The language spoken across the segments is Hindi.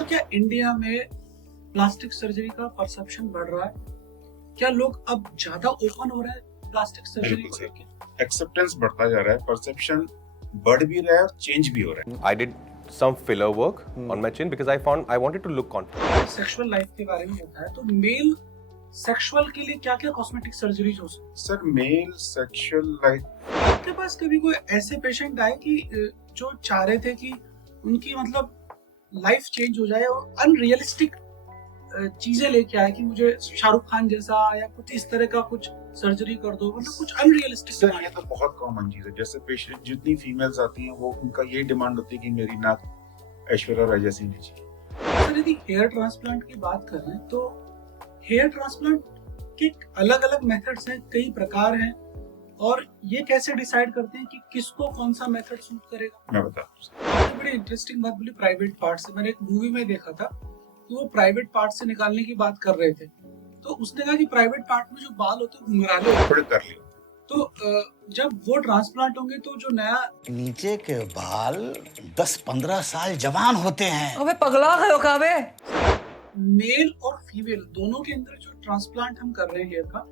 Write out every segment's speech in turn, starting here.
सर क्या इंडिया में प्लास्टिक सर्जरी का परसेप्शन बढ़ रहा है? क्या लोग अब ज्यादा ओपन हो रहे हैं प्लास्टिक सर्जरी को लेकर? एक्सेप्टेंस बढ़ता जा रहा है, परसेप्शन बढ़ भी रहा है और चेंज भी हो रहा है। I did some filler work on my chin because I wanted to look confident. Sexual life के बारे में होता है तो मेल सेक्सुअल के लिए क्या क्या कॉस्मेटिक सर्जरीज हो सकती है? सर मेल सेक्सुअल लाइफ, आपके पास कभी कोई ऐसे पेशेंट आए कि जो चाह रहे थे कि उनकी मतलब लाइफ चेंज हो जाए और अनरियलिस्टिक चीजें लेके आए कि मुझे शाहरुख खान जैसा या कुछ इस तरह का कुछ सर्जरी कर दो, मतलब कुछ अनरियलिस्टिक? सर ये तो बहुत कॉमन चीज है। जैसे पेशेंट जितनी फीमेल्स आती हैं वो उनका यही डिमांड होती है कि मेरी नाक ऐश्वर्या राय जैसी होनी चाहिए। सर यदि हेयर ट्रांसप्लांट की बात करें तो हेयर ट्रांसप्लांट के अलग अलग मेथड्स हैं, कई प्रकार हैं, और ये कैसे डिसाइड करते हैं कि किसको कौन सा मेथड सूट करेगा? मैं बताता हूँ। आपने बड़ी इंटरेस्टिंग बात बोली प्राइवेट पार्ट से। मैंने एक मूवी में देखा था कि वो प्राइवेट पार्ट से निकालने की बात कर रहे थे, तो उसने कहा कि प्राइवेट पार्ट में जो बाल होते हैं घुंघराले होते थोड़े कर लियो। तो जब वो ट्रांसप्लांट होंगे तो जो नया नीचे के बाल 10-15 साल जवान होते हैं। अबे पगला गए हो का बे? मेल और फीमेल दोनों के अंदर जो ट्रांसप्लांट हम कर रहे हैं हेयर का,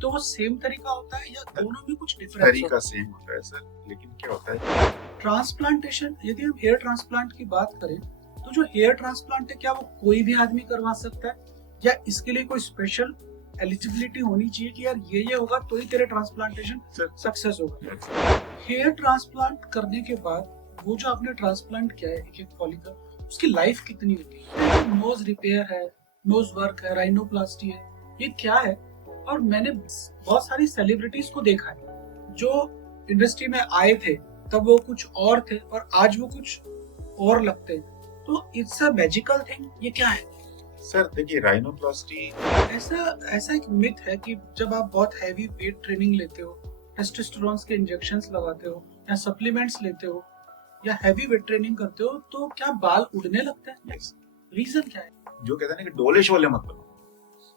तो वो सेम तरीका होता है या दोनों में कुछ डिफरेंस तरीका सेम होता है सर, लेकिन क्या होता है ट्रांसप्लांटेशन? यदि हम हेयर ट्रांसप्लांट की बात करें तो जो हेयर ट्रांसप्लांट है क्या वो कोई भी आदमी करवा सकता है, या इसके लिए कोई स्पेशल एलिजिबिलिटी होनी चाहिए कि यार ये होगा तो ही तेरे ट्रांसप्लांटेशन सक्सेस होगा? हेयर ट्रांसप्लांट करने के बाद वो जो आपने ट्रांसप्लांट किया है एक एक फॉलिकल, उसकी लाइफ कितनी होती है? नोज रिपेयर है, नोज वर्क है, राइनोप्लास्टी है, ये क्या है? और मैंने बहुत सारी सेलिब्रिटीज को देखा है जो इंडस्ट्री में आए थे तब वो कुछ और थे और आज वो कुछ और लगते हैं, तो इट्स अ मैजिकल थिंग, ये क्या है? सर? देखिए राइनोप्लास्टी ऐसा एक मिथ है कि जब आप बहुत हैवी वेट ट्रेनिंग लेते हो, टेस्टोस्टेरोन के इंजेक्शंस लगाते हो या सप्लीमेंट्स लेते हो या हैवी वेट ट्रेनिंग करते हो तो क्या बाल उड़ने लगते हैं? रीजन क्या है? जो कहते हैं ना कि डोले शोले मत बनो।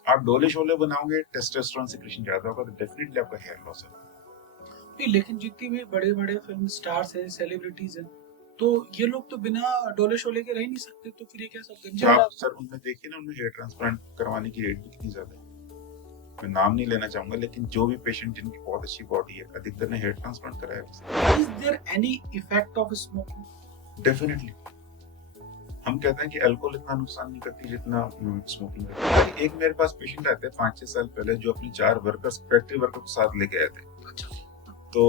आप डोले शोले बनाओगे, टेस्टोस्टेरोन सिक्रेशन ज्यादा होगा तो डेफिनेटली आपका हेयर लॉस होगा। नहीं, लेकिन जितनी भी बड़े बड़े फिल्म स्टार्स हैं, सेलिब्रिटीज हैं, तो ये लोग तो बिना डोले शोले के रह नहीं सकते, तो फिर ये क्या सब गंजा? आप सर उनमें देखिए ना, उनमें हेयर ट्रांसप्लांट करवाने की रेट भी कितनी ज्यादा है। मैं नाम नहीं लेना चाहूंगा, लेकिन जो भी पेशेंट जिनकी बहुत अच्छी बॉडी है अधिकतर ने हेयर ट्रांसप्लांट कराया है। Is there any effect of smoking? Definitely. हम कहते हैं कि अल्कोहल इतना नुकसान नहीं करती जितना स्मोकिंग करती है। एक मेरे पास पेशेंट आए थे 5-6 साल पहले जो अपने 4 वर्कर्स, फैक्ट्री वर्कर को साथ लेके आए थे। तो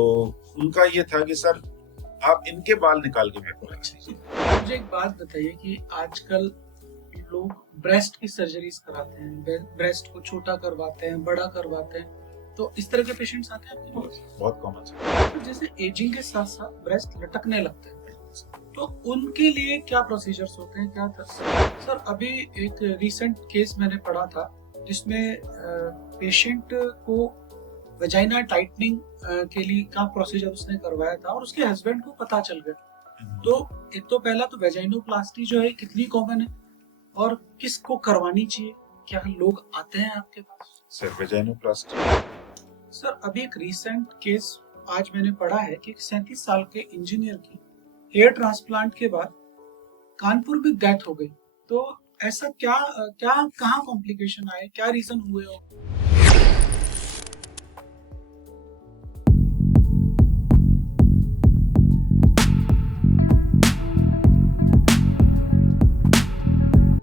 उनका ये था कि सर आप इनके बाल निकाल के मेरे को लगाइए। मुझे एक बात बताइए कि आजकल लोग ब्रेस्ट की सर्जरीज कराते हैं, ब्रेस्ट को छोटा करवाते हैं, बड़ा करवाते हैं, तो इस तरह के पेशेंट्स आते हैं आपके पास? बहुत कॉमन है। तो जैसे एजिंग के साथ साथ ब्रेस्ट लटकने लगते हैं, तो उनके लिए क्या प्रोसीजर्स होते हैं, क्या था? सर अभी एक रिसेंट केस मैंने पढ़ा था जिसमें पेशेंट को वेजाइना टाइटनिंग के लिए का प्रोसीजर उसने करवाया था और उसके हस्बैंड को पता चल गया। तो एक तो पहला तो वेजाइनोप्लास्टी जो है कितनी कॉमन है और किसको करवानी चाहिए? क्या लोग आते हैं आपके पास? सर वेजाइनोप्लास्टी, सर अभी एक रिसेंट केस आज मैंने पढ़ा है कि 37 साल के इंजीनियर की हेयर ट्रांसप्लांट के बाद कानपुर में डेथ हो गई। तो ऐसा क्या कहाँ कॉम्प्लिकेशन आए, क्या रीजन हुए हो?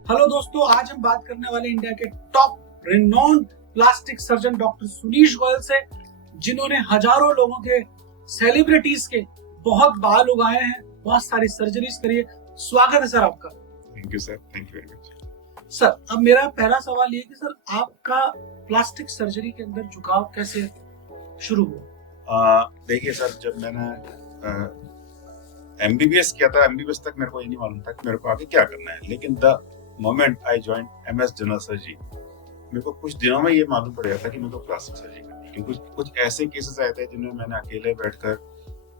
हेलो दोस्तों, आज हम बात करने वाले इंडिया के top renowned plastic surgeon doctor Sunish Goyal से, जिन्होंने हजारों लोगों के, सेलिब्रिटीज के बहुत बाल उगाए हैं, बहुत सारी सर्जरीज करी है। स्वागत है सर आपका। Thank you sir, thank you very much. Sir अब मेरा पहला सवाल ये कि सर आपका प्लास्टिक सर्जरी के अंदर झुकाव कैसे शुरू हुआ? देखिए सर, जब मैंने एमबीबीएस किया था, एमबीबीएस तक मेरे को ये नहीं मालूम था कि मेरे को आगे क्या करना है, लेकिन the moment I join MS general surgery, मेरे को कुछ दिनों में ये मालूम पड़ गया था कि मेरे को प्लास्टिक सर्जरी करनी है। क्योंकि कुछ ऐसे केसेस आए थे जिनमें मैंने अकेले बैठकर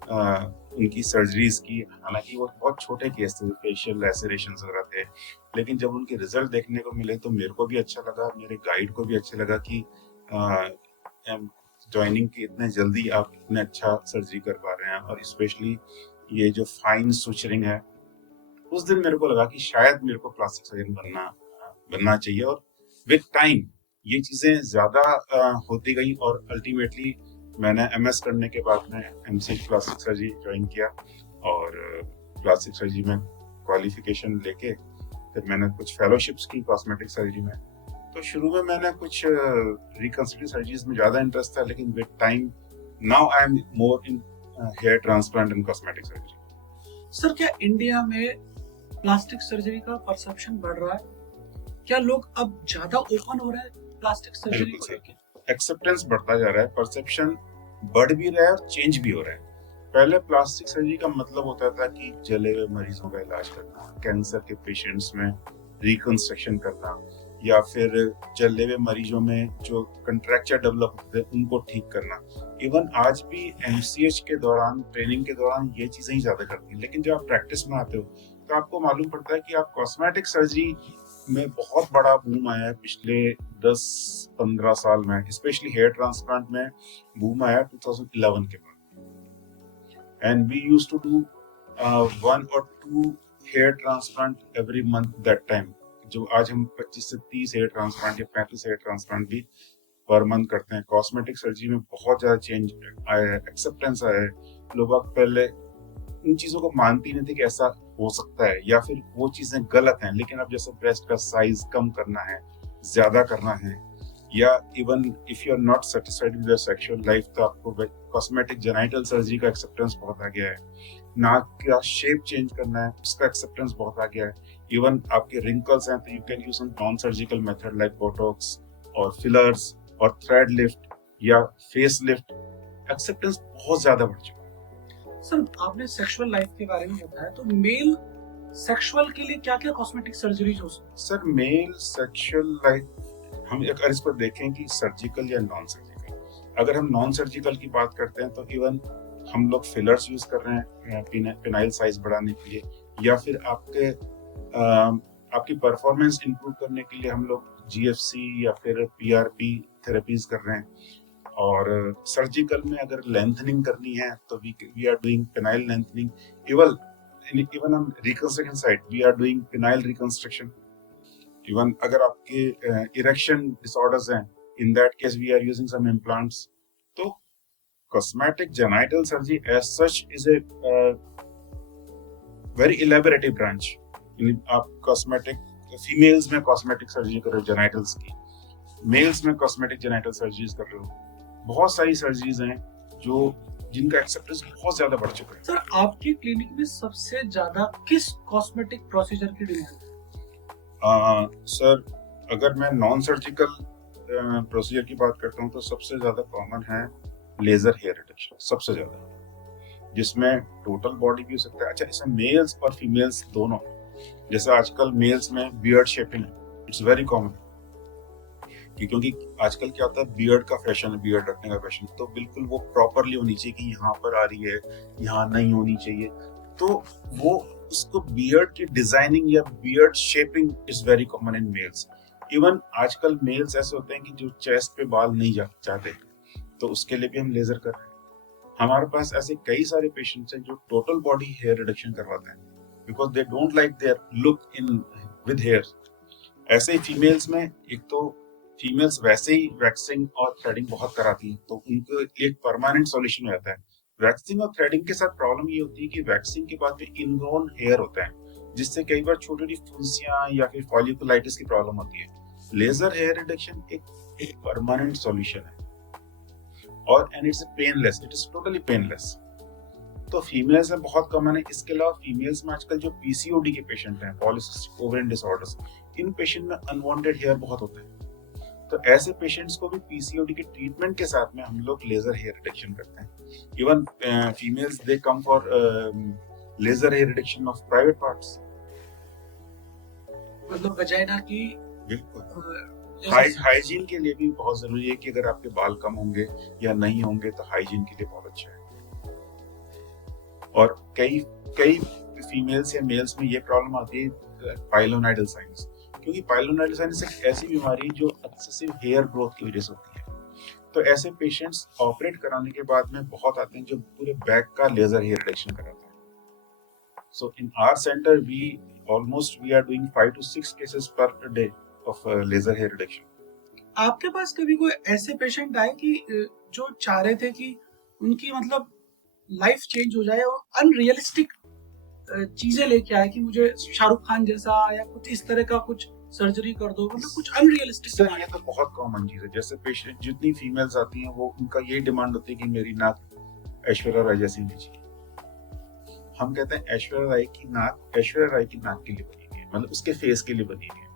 उनकी सर्जरीज की। हालांकि वो बहुत छोटे केस थे, फेशियल लैसेरेशंस वगैरह थे, लेकिन जब उनके रिजल्ट देखने को मिले तो मेरे को भी अच्छा लगा, मेरे गाइड को भी अच्छा लगा कि ज्वाइनिंग की इतने जल्दी आप इतने अच्छा सर्जरी कर पा रहे हैं। और स्पेशली ये जो फाइन सुचरिंग है उस दिन मेरे को लगा कि शायद मेरे को प्लास्टिक सर्जन बनना चाहिए। और विद टाइम ये चीजें ज्यादा होती गई और अल्टीमेटली मैंने एमएस करने के बाद में एमसीएच प्लास्टिक सर्जरी ज्वाइन किया और प्लास्टिक सर्जरी में क्वालिफिकेशन लेके फिर मैंने कुछ फेलोशिप्स की कॉस्मेटिक सर्जरी में। तो शुरू में मैंने कुछ रिकंस्ट्रक्टिव सर्जरीज में ज्यादा इंटरेस्ट था, लेकिन with time now I am more in hair transplant and cosmetic surgery. Sir, क्या इंडिया में प्लास्टिक सर्जरी का परसेप्शन बढ़ रहा है? क्या लोग अब ज्यादा ओपन हो रहे हैं प्लास्टिक सर्जरी को लेकर? एक्सेप्टेंस बढ़ता जा रहा है, परसेप्शन बढ़ भी रहा है और चेंज भी हो रहा है। पहले प्लास्टिक सर्जरी का मतलब होता था कि जले हुए मरीजों का इलाज करना, कैंसर के पेशेंट्स में रिकंस्ट्रक्शन करना, या फिर जले हुए मरीजों में जो कंट्रैक्चर डेवलप होते थे उनको ठीक करना। इवन आज भी एमसीएच के दौरान, ट्रेनिंग के दौरान ये चीजें ही ज्यादा करती हैं। लेकिन जब आप प्रैक्टिस में आते हो तो आपको मालूम पड़ता है कि आप कॉस्मेटिक सर्जरी में बहुत बड़ा बूम आया है पिछले 10-15 साल में, स्पेशली हेयर ट्रांसप्लांट में बूम आया 2011 के बाद। And we used to do 1 or 2 hair transplant every month that time. जो आज हम 25 से 30 हेयर ट्रांसप्लांट या 35 हेयर ट्रांसप्लांट भी पर मंथ करते हैं। कॉस्मेटिक सर्जरी में बहुत ज्यादा चेंज आया है, एक्सेप्टेंस आया है। लोग पहले इन चीजों को मानते नहीं थे कि ऐसा हो सकता है, या फिर वो चीजें गलत हैं। लेकिन अब जैसे ब्रेस्ट का साइज कम करना है, ज्यादा करना है, या even if you are not satisfied with your sexual life तो आपको कॉस्मेटिक जेनाइटल सर्जरी का एक्सेप्टेंस बहुत आ गया है। नाक का शेप चेंज करना है, उसका एक्सेप्टेंस बहुत आ गया है। इवन आपके रिंकल्स हैं तो you can use non surgical method like Botox और फिलर्स और थ्रेड लिफ्ट या फेस लिफ्ट। एक्सेप्टेंस बहुत ज्यादा बढ़ चुका है। सर, आपने सेक्सुअल लाइफ के बारे में बताया, तो मेल सेक्सुअल के लिए क्या क्या कॉस्मेटिक सर्जरीज हो सकती है? सर, मेल सेक्सुअल लाइफ हम अगर इसको देखें कि सर्जिकल या नॉन सर्जिकल, अगर हम नॉन सर्जिकल की बात करते हैं तो इवन हम लोग फिलर्स यूज कर रहे हैं पेनाइल साइज बढ़ाने के लिए, या फिर आपकी परफॉर्मेंस इंप्रूव करने के लिए हम लोग जीएफसी या फिर पीआरपी थेरेपीज कर रहे हैं। और सर्जिकल में अगर लेंथनिंग करनी है तो we are doing penile lengthening. Even हम reconstruction side we are doing penile reconstruction. Even अगर आपके इरेक्शन डिसऑर्डर्स हैं, in that case we are using some implants. तो cosmetic genital surgery as such is a very elaborative branch. आप कॉस्मेटिक फीमेल्स में कॉस्मेटिक सर्जरी कर रहे हो जेनाइटल्स की, मेल्स में कॉस्मेटिक जेनाइटल सर्जरीज कर रहे हो। बहुत सारी सर्जरीज हैं जिनका एक्सेप्टेंस बहुत ज्यादा बढ़ चुका है। सर, आपकी क्लिनिक में सबसे ज्यादा किस कॉस्मेटिक प्रोसीजर की डिमांड है? सर, अगर मैं नॉन सर्जिकल प्रोसीजर की बात करता हूँ तो सबसे ज्यादा कॉमन है लेजर हेयर रिडक्शन, सबसे ज्यादा, जिसमें टोटल बॉडी भी हो सकता है। अच्छा, इसमें मेल्स और फीमेल्स दोनों, जैसे आजकल मेल्स में beard shaping it's very common, क्योंकि आजकल क्या होता है, बियर्ड का फैशन है, बियर्ड रखने का फैशन, तो बिल्कुल वो प्रॉपरली होनी चाहिए कि यहाँ पर आ रही है, यहाँ नहीं होनी चाहिए। तो वो उसको बियर्ड की डिजाइनिंग या beard shaping is very common in males. Even आजकल मेल्स ऐसे होते हैं कि जो चेस्ट पे बाल नहीं चाहते, तो उसके लिए भी हम लेजर कर रहे हैं। हमारे पास ऐसे कई सारे पेशेंट्स हैं जो टोटल बॉडी हेयर रिडक्शन करवाते हैं because they don't like their look in with hair. ऐसे ही फीमेल्स में, एक तो फीमेल्स वैसे ही वैक्सिंग और थ्रेडिंग बहुत कराती हैं, तो उनको एक परमानेंट सॉल्यूशन हो जाता है। वैक्सिंग और थ्रेडिंग के साथ प्रॉब्लम ये होती है कि वैक्सिंग के बाद में इनग्रोन हेयर होता है, जिससे कई बार छोटी छोटी फुंसियां या फिर फॉलिकुलाइटिस की प्रॉब्लम होती है। लेजर हेयर रिडक्शन एक परमानेंट सॉल्यूशन है और and it's painless, it is totally painless. तो फीमेल्स में बहुत कॉमन है। इसके अलावा फीमेल्स में आजकल जो पीसीओडी के पेशेंट हैं, पॉलीसिस्टिक ओवेरियन डिसऑर्डर्स, इन पेशेंट में अनवांटेड हेयर बहुत होते हैं। तो ऐसे पेशेंट्स को भी पीसीओडी के ट्रीटमेंट के साथ में हम लोग लेजर हेयर रिडक्शन करते हैं। Even females they come for laser hair reduction of private parts, मतलब वजाइना की। बिल्कुल। हाइजीन के लिए भी बहुत जरूरी है कि अगर आपके बाल कम होंगे या नहीं होंगे तो हाइजीन के लिए बहुत अच्छा है। और कई फीमेल्स या मेल्स में ये प्रॉब्लम आती है पाइलोनाइडल साइनस, क्योंकि पाइलोनाइडल साइनस एक ऐसी बीमारी जो एक्सेसिव हेयर ग्रोथ की वजह से होती है। तो ऐसे पेशेंट्स ऑपरेट कराने के बाद में बहुत आते हैं जो पूरे बैक का लेजर हेयर रिडक्शन कराते हैं। So in our center, we are doing 5 to 6 cases per day of laser hair reduction. आपके पास कभी कोई ऐसे पेशेंट आए कि जो चाह रहे थे कि उनकी मतलब लाइफ चेंज हो जाए और अनरियलिस्टिक चीजें लेके आए कि मुझे शाहरुख खान जैसा या कुछ इस तरह का कुछ सर्जरी कर दो, मतलब कुछ अनरियलिस्टिक? सर ये तो बहुत कॉमन चीज है। जैसे पेशेंट जितनी फीमेल्स आती हैं वो उनका यही डिमांड होती है कि मेरी नाक ऐश्वर्या राय जैसी होनी चाहिए। हम कहते हैं ऐश्वर्या राय की नाक ऐश्वर्या राय की नाक के लिए बनी हुई है, मतलब उसके फेस के लिए बनी हुई है।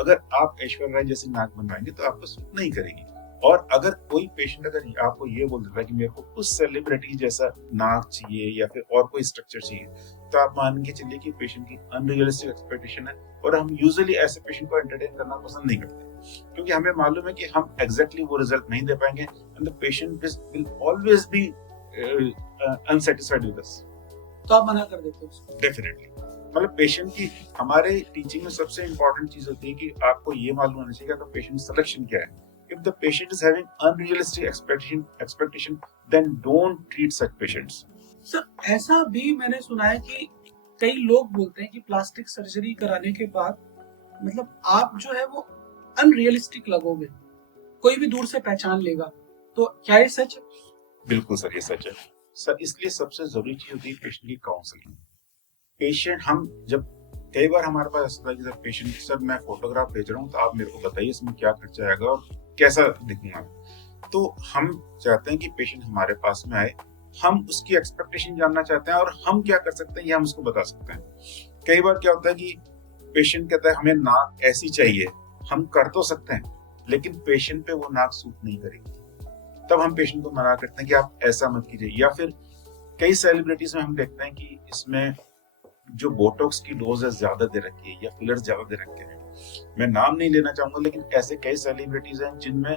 अगर आप ऐश्वर्या राय जैसी नाक बनवाएंगे तो आपको सूट नहीं करेगी। और अगर कोई पेशेंट अगर आपको ये बोल देता है कि मेरे को उस सेलिब्रिटी जैसा नाक चाहिए या फिर और कोई स्ट्रक्चर चाहिए, तो आप मान के चलिए कि पेशेंट की अनरियलिस्टिक एक्सपेक्टेशन है। और हम यूजुअली ऐसे पेशेंट को एंटरटेन करना पसंद नहीं करते, क्योंकि हमें मालूम है कि हम एग्जैक्टली वो रिजल्ट नहीं दे पाएंगे and the patient will always be unsatisfied with us. तो आप मना कर देते हो? डेफिनेटली। मतलब पेशेंट की हमारे टीचिंग में सबसे इंपॉर्टेंट चीज होती है कि आपको ये मालूम होना चाहिए कि पेशेंट सिलेक्शन क्या है। If the patient is having unrealistic expectation, then don't treat such patients. Sir ऐसा भी मैंने सुना है कि कई लोग बोलते हैं कि प्लास्टिक सर्जरी कराने के बाद मतलब आप जो है वो अनरियलिस्टिक लगोगे, कोई भी दूर से पहचान लेगा, तो क्या ये सच है? बिल्कुल सर, ये सच है सर। इसलिए सबसे जरूरी चीज होती है पेशेंट की काउंसलिंग। पेशेंट हम जब कई बार हमारे पास ऐसा था कि सर पेशेंट सर मैं फोटोग्राफ भेज रहा हूँ तो आप मेरे को बताइए इसमें क्या खर्चा आएगा और कैसा दिखूंगा। तो हम चाहते हैं कि पेशेंट हमारे पास में आए, हम उसकी एक्सपेक्टेशन जानना चाहते हैं और हम क्या कर सकते हैं ये हम उसको बता सकते हैं। कई बार क्या होता है कि पेशेंट कहता है हमें नाक ऐसी चाहिए, हम कर तो सकते हैं लेकिन पेशेंट पे वो नाक सूट नहीं करेगी, तब हम पेशेंट को मना करते हैं कि आप ऐसा मत कीजिए। या फिर कई सेलिब्रिटीज में हम देखते हैं कि इसमें जो बोटॉक्स की डोज है ज्यादा दे रखी है या फिलर्स ज्यादा दे रखे हैं। मैं नाम नहीं लेना चाहूंगा लेकिन ऐसे कई सेलिब्रिटीज हैं जिनमें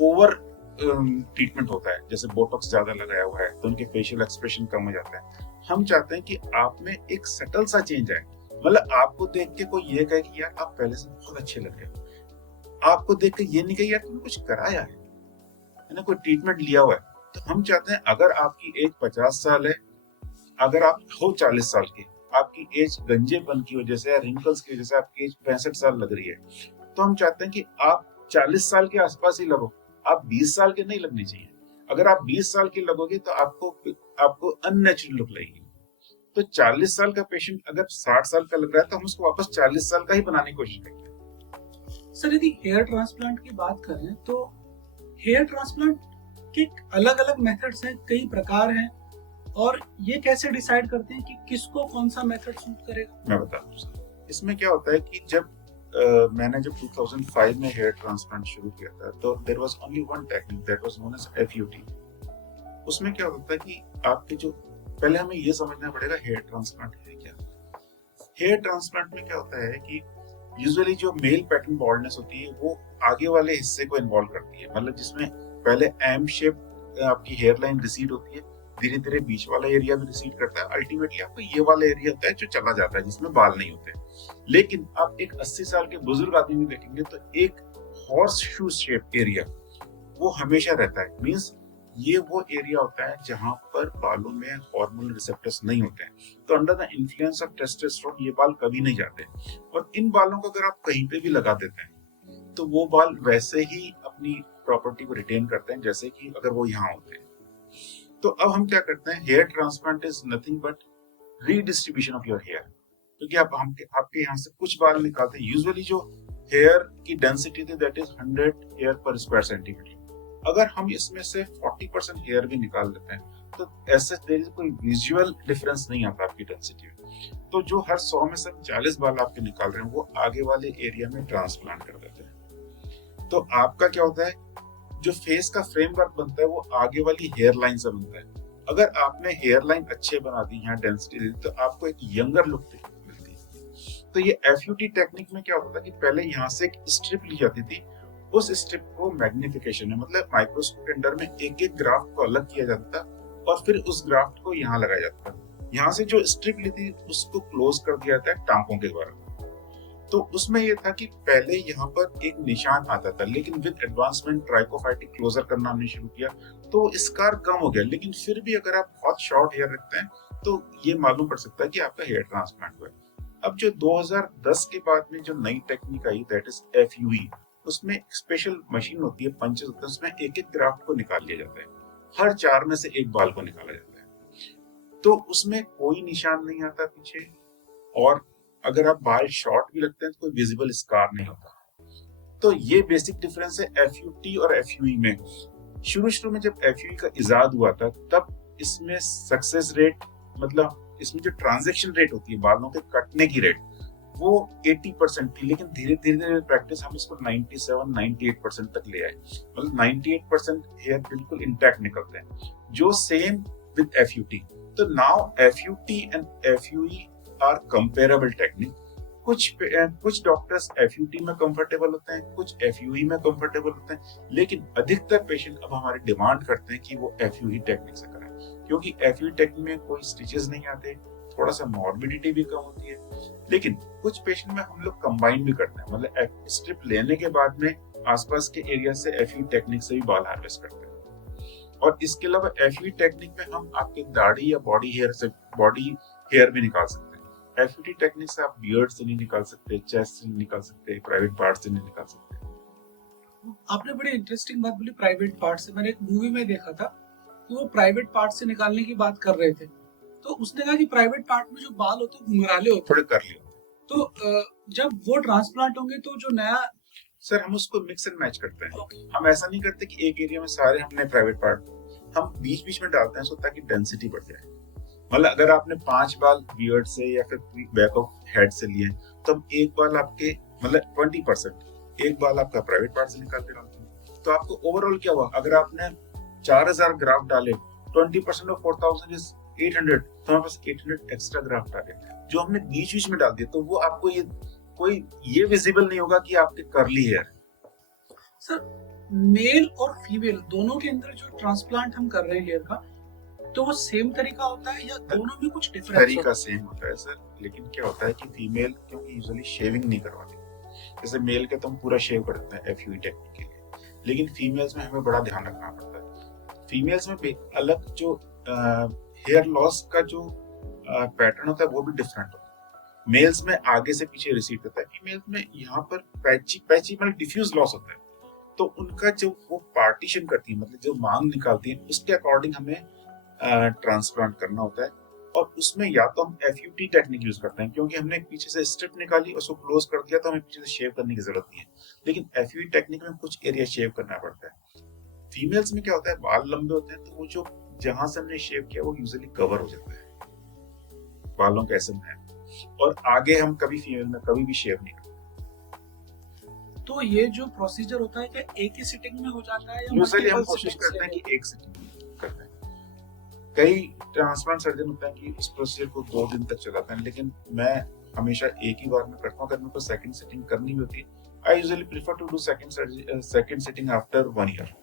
ओवर ट्रीटमेंट होता है, जैसे बोटॉक्स ज्यादा लगाया हुआ है तो उनके फेशियल एक्सप्रेशन कम हो जाता है। हम चाहते हैं कि आप में एक सटल सा चेंज आए, मतलब आपको देख के कोई ये कहे कि यार आप पहले से बहुत अच्छे लग रहे हो, आपको देख के ये नहीं कहे यार तुमने कुछ कराया है ना, कोई ट्रीटमेंट लिया हुआ है। तो हम चाहते हैं अगर आपकी एज 50 साल है, अगर आप हो 40 साल के, आपकी एज गंजेपन की वजह से या रिंकल्स की वजह से आपकी एज 65 साल लग रही है, तो हम चाहते हैं कि आप 40 साल के आसपास ही लगो, आप 20 साल के नहीं लगनी चाहिए। अगर आप 20 साल के लगोगे तो आपको अननेचुरल लुक लगेगी। तो 40 साल का पेशेंट अगर 60 साल का लग रहा है तो हम उसको वापस 40 साल का ही बनाने की कोशिश करेंगे। सर यदि हेयर ट्रांसप्लांट की बात करें तो हेयर ट्रांसप्लांट के अलग अलग मेथड्स हैं, कई प्रकार हैं, और ये कैसे डिसाइड करते हैं कि किसको कौन सा मेथड सूट करेगा? मैं बता दूं सर, इसमें क्या होता है कि जब मैंने जब 2005 में हेयर ट्रांसप्लांट शुरू किया था तो there was only one technique that was known as FUT। उसमें क्या होता है कि आपके जो पहले हमें ये समझना पड़ेगा हेयर ट्रांसप्लांट है क्या। हेयर ट्रांसप्लांट में क्या होता है कि यूजुअली जो मेल पैटर्न बॉल्डनेस होती है वो आगे वाले हिस्से को इन्वॉल्व करती है, मतलब जिसमें पहले एम शेप आपकी हेयर लाइन रिसीड होती है, धीरे धीरे बीच वाला एरिया भी रिसीड करता है, अल्टीमेटली आपको ये वाला एरिया होता है जो चला जाता है जिसमें बाल नहीं होते। लेकिन आप एक 80 साल के बुजुर्ग आदमी में देखेंगे तो एक हॉर्स शू शेप एरिया वो हमेशा रहता है। मींस ये वो एरिया होता है जहां पर बालों में हार्मोनल रिसेप्टर्स नहीं होते हैं, तो under the influence of testosterone ये बाल कभी नहीं जाते। और इन बालों को अगर आप कहीं पे भी लगा देते हैं तो वो बाल वैसे ही अपनी प्रॉपर्टी को रिटेन करते हैं जैसे कि अगर वो यहाँ होते हैं। तो अब हम क्या करते हैं, hair transplant is nothing but redistribution of your hair, क्योंकि आप आपके यहाँ से कुछ बाल निकालते हैं। यूजुअली जो हेयर की डेंसिटी थी दैट इज 100 हेयर पर स्क्वायर सेंटीमीटर। अगर हम इसमें से 40% हेयर भी निकाल देते हैं तो ऐसे देयर इज कोई विजुअल डिफरेंस नहीं आता आपकी डेंसिटी में। तो जो हर 100 में से 40 बाल आपके निकाल रहे हैं वो आगे वाले एरिया में ट्रांसप्लांट कर देते हैं। तो आपका क्या होता है, जो फेस का फ्रेमवर्क बनता है वो आगे वाली हेयर लाइन से बनता है। अगर आपने हेयर लाइन अच्छे बना दी, यहाँ डेंसिटी दी, तो आपको एक यंगर लुक मिलती है। तो ये FUT टेक्निक में क्या होता है कि पहले यहाँ से एक स्ट्रिप ली जाती थी, उस स्ट्रिप को मैग्निफिकेशन है, मतलब माइक्रोस्कोप के अंदर में एक एक ग्राफ्ट को अलग किया जाता था और फिर उस ग्राफ्ट को यहाँ लगाया जाता था। यहाँ से जो स्ट्रिप ली थी उसको क्लोज कर दिया जाता है टांकों के द्वारा। तो उसमें ये था कि पहले यहाँ पर एक निशान आता था, लेकिन विद एडवांसमेंट ट्राइकोफाइटिक क्लोजर करना हमने शुरू किया तो स्कार कम हो गया। लेकिन फिर भी अगर आप बहुत शॉर्ट हेयर रखते हैं तो ये मालूम पड़ सकता है कि आपका हेयर ट्रांसप्लांट हुआ है। अब जो 2010 के बाद में जो नई technique I that is FUE, उसमें एक स्पेशल मशीन होती है, पंचेस होते हैं, उसमें एक एक ग्राफ्ट को निकाल लिया जाता है, हर 4 में से एक बाल को निकाला जाता है। तो उसमें कोई निशान नहीं आता पीछे, और अगर आप बाल शॉर्ट भी लगते हैं तो कोई विजिबल स्कार नहीं होता। तो ये बेसिक डिफरेंस है FUT और FUE में। शुरू में जब FUE का इजाद हुआ था तब इसमें सक्सेस रेट, मतलब इसमें जो ट्रांजैक्शन रेट होती है, बालों के कटने की रेट, वो 80% थी, लेकिन धीरे धीरे प्रैक्टिस हम इसको 97-98% तक ले आए। मतलब 98% हेयर बिल्कुल इंटैक्ट निकलते हैं, जो सेम विद FUT। तो now FUT and FUE are comparable technique. कुछ डॉक्टर्स FUT में कंफर्टेबल होते हैं, कुछ FUE में कंफर्टेबल होते हैं, लेकिन अधिकतर पेशेंट अब हमारी डिमांड करते हैं कि वो FUE टेक्निक से कराएं, क्योंकि FUE टेक्निक में कोई स्टिचेस नहीं आते, थोड़ा सा मॉर्बिडिटी भी कम होती है। लेकिन कुछ पेशेंट में हम लोग कंबाइन भी करते हैं, मतलब स्ट्रिप लेने के बाद में आसपास के एरिया से FUE टेक्निक से भी बाल हार्वेस्ट करते हैं। और इसके अलावा FUE टेक्निक में हम आपके दाढ़ी या बॉडी हेयर भी निकाल सकते हैं। FUT टेक्निक से आप बियर्ड से नहीं निकाल सकते, चेस्ट से नहीं निकाल सकते, प्राइवेट पार्ट से नहीं निकाल सकते। आपने बड़ी इंटरेस्टिंग बात बोली प्राइवेट पार्ट से। मैंने एक मूवी में देखा था कि वो प्राइवेट पार्ट से निकालने की बात कर रहे थे, तो उसने कहा कि प्राइवेट पार्ट में जो बाल होते हैं घुंघराले होते थोड़े हैं, कर लिया। तो जब वो ट्रांसप्लांट होंगे तो जो नया, सर हम उसको मिक्स एंड मैच करते हैं। ओके, हम ऐसा नहीं करते कि एक एरिया में सारे हमने प्राइवेट पार्ट, हम बीच बीच में डालते हैं सो ताकि डेंसिटी बढ़ जाए। मतलब अगर आपने 5 बाल बियर्ड से या फिर बैक ऑफ हेड से लिए, तो हम एक बाल आपके, मतलब 20%, एक बाल आपका प्राइवेट पार्ट से निकाल के डालते हैं। तो आपको ओवरऑल क्या हुआ, अगर आपने 4000 ग्राफ्ट डाले, 20% ऑफ 4000 इज 800, तो हमारे पास 800 एक्स्ट्रा ग्राफ्ट आ गए जो हमने बीच बीच में डाल दिया। तो वो आपको ये विजिबल नहीं होगा कि आपके कर्ली हेयर। सर मेल और फीमेल दोनों के अंदर जो ट्रांसप्लांट हम कर रहे हैं हेयर का, तो वो सेम तरीका होता है या दोनों में कुछ डिफरेंस तरीका सेम होता है सर, लेकिन क्या होता है कि फीमेल क्योंकि यूजुअली शेविंग नहीं करवाती, जैसे मेल के तो हम पूरा शेव कर देते हैं FUE टेक्निक के लिए, लेकिन फीमेल्स में हमें बड़ा ध्यान रखना पड़ता है। फीमेल्स में अलग जो हेयर लॉस का जो पैटर्न होता है वो भी डिफरेंट होता है। मेल्स में आगे से पीछे रिसीड होता है, फीमेल्स में यहाँ पर पैची मतलब डिफ्यूज लॉस होता है। तो उनका जो वो पार्टीशन करती है, मतलब जो मांग निकालती है, उसके अकॉर्डिंग हमें ट्रांसप्लांट करना होता है। और उसमें या तो हम FUT टेक्निक यूज करते हैं, क्योंकि हमने पीछे से स्ट्रिप निकाली और उसको क्लोज कर दिया, तो हमें पीछे से शेव करने की जरूरत नहीं है। लेकिन FUE टेक्निक में कुछ एरिया शेव करना पड़ता है। फीमेल्स में क्या होता है, बाल लंबे होते हैं, तो वो जो जहां से हमने शेव किया वो यूजुअली कवर हो जाता है बालों के ऐसे में, और आगे हम कभी फीमेल में कभी भी शेव नहीं करते। तो ये जो प्रोसीजर होता है क्या एक ही सिटिंग में हो जाता है या यूजुअली हम multiple कोशिश sittings करते हैं से? कि एक सिटिंग करते हैं। कई ट्रांसप्लांट सर्जन होते हैं कि इस प्रोसीजर को 2 दिन तक चलाते हैं, लेकिन मैं हमेशा एक ही बार में करता हूँ। अगर मेरे को सेकंड सिटिंग करनी भी होती है, I usually prefer to do second sitting after 1 year.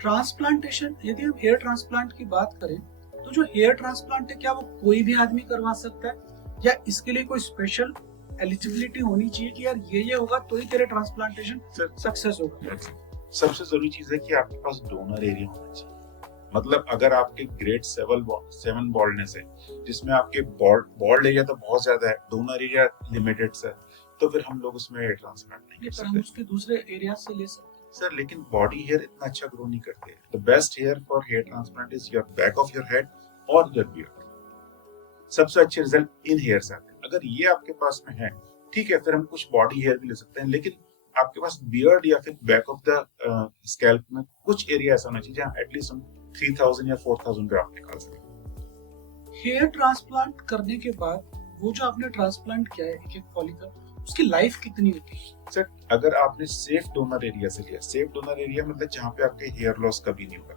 Transplantation, यदि हम हेयर ट्रांसप्लांट की बात करें, तो जो हेयर ट्रांसप्लांट है क्या वो कोई भी आदमी करवा सकता है, या इसके लिए कोई स्पेशल एलिजिबिलिटी होनी चाहिए कि यार ये होगा तो ही तेरे ट्रांसप्लांटेशन सक्सेस होगा? सबसे जरूरी चीज है कि आपके पास डोनर एरिया होना चाहिए। मतलब अगर आपके ग्रेड 7 बॉल्डनेस है, जिसमें आपके बॉल्ड एरिया तो बहुत ज्यादा है, डोनर एरिया लिमिटेड है, तो फिर हम लोग उसमें हेयर ट्रांसप्लांट नहीं कर पर हम सकते उसके दूसरे एरिया से ले सकते हैं। सर। लेकिन बॉडी हेयर इतना अच्छा ग्रो नहीं करते। The best hair for hair transplant is your back of your head और योर बियर्ड। सबसे अच्छे रिजल्ट इन हेयर से आते हैं। अगर ये आपके पास में है, ठीक है, फिर हम कुछ बॉडी हेयर भी ले सकते हैं, लेकिन आपके पास बियर्ड या फिर बैक ऑफ द स्कैल्प में कुछ एरिया ऐसा होना चाहिए जहाँ एटलीस्ट हम 3000 या 4000 ग्राफ्ट निकाल सकें। हेयर ट्रांसप्लांट करने के बाद वो जो आपने ट्रांसप्लांट किया है एक फॉलिकल, उसकी लाइफ कितनी होती है? सर अगर आपने सेफ डोनर एरिया से लिया, सेफ डोनर एरिया मतलब जहाँ पे आपके हेयर लॉस कभी नहीं होगा,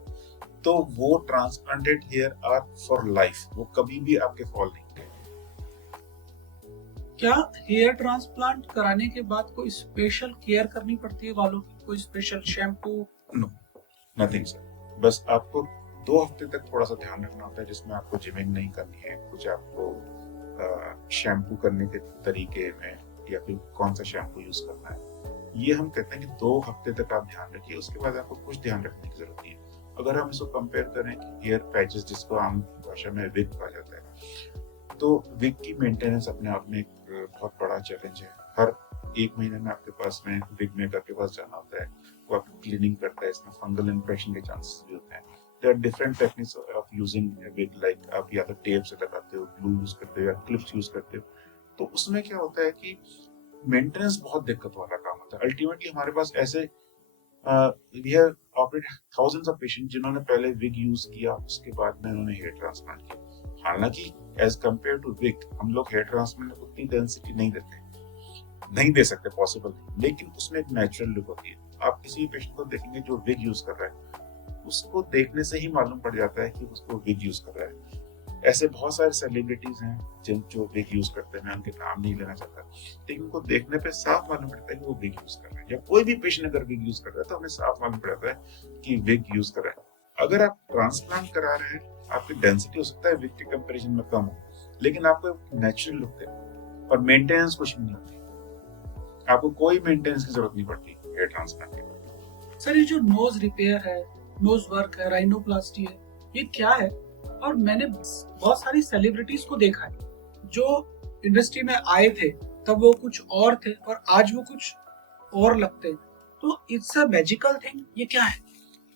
तो वो transplanted hair are for life, वो कभी भी आपके फॉल नहीं करेंगे। क्या हेयर ट्रांसप्लांट कराने के बाद कोई स्पेशल केयर करनी पड़ती है बालों की, कोई special shampoo? No, nothing sir. बस आपको 2 हफ्ते तक थोड़ा सा ध्यान रखना होता है, जिसमें आपको जिमिंग नहीं करनी है, कुछ आपको शैम्पू करने के तरीके में या फिर कौन सा शैम्पू यूज करना है, ये हम कहते हैं कि 2 हफ्ते तक आप ध्यान रखिए। उसके बाद आपको कुछ ध्यान रखने की जरूरत नहीं है। अगर हम इसको कंपेयर करें कि हेयर पैचेस, जिसको हम भाषा में विग कहा जाता है। तो विग की मेंटेनेंस अपने आप में एक बहुत बड़ा चैलेंज है। हर 1 महीने में आपके पास में विग मेकर के पास जाना होता है, वो आपकी क्लीनिंग करता है, इसमें फंगल इन्फेक्शन के चांसेस भी होते हैं। There are different techniques of using wig, like आप या तो टेप से लगाते हो, ग्लू यूज करते हो या क्लिप्स यूज करते हो। तो उसमें क्या होता है कि मेंटेनेंस बहुत दिक्कत वाला काम होता है। अल्टीमेटली हमारे पास ऐसे we have operated thousands of patient जिन्होंने पहले विग यूज किया, उसके बाद में उन्होंने हेयर ट्रांसप्लांट किया। हालांकि एज कंपेयर टू विग हम लोग हेयर ट्रांसप्लांट में उतनी डेंसिटी नहीं दे सकते, पॉसिबल नहीं, लेकिन उसमें एक नेचुरल लुक होती है। आप किसी भी पेशेंट को देखेंगे जो विग यूज कर रहा है, उसको देखने से ही मालूम पड़ जाता है कि उसको विग यूज कर रहा है। ऐसे बहुत सारे सेलिब्रिटीज हैं जो विग यूज करते हैं, मैं उनके नाम नहीं लेना चाहता, लेकिन उनको देखने पे साफ मालूम पड़ता है कि वो विग यूज कर रहे हैं। या कोई भी पेशेंट अगर विग यूज कर रहा है तो हमें साफ मालूम पड़ता है कि विग यूज कर रहा है। अगर आप ट्रांसप्लांट करा रहे हैं, आपकी डेंसिटी हो सकता है विग के कंपैरिजन में कम हो, लेकिन आपको नेचुरल लुक है और मेंटेनेंस कुछ नहीं होती। आपको कोई मेंटेनेंस की जरूरत नहीं पड़ती हेयर ट्रांसप्लांट के बाद। सर, ये जो नोज रिपेयर है, नोज वर्क है, राइनोप्लास्टी है, ये क्या है? और मैंने बहुत सारी सेलिब्रिटीज को देखा है जो इंडस्ट्री में आए थे तब वो कुछ और थे और आज वो कुछ और लगते हैं। तो इट्स अ मैजिकल थिंग, ये क्या है?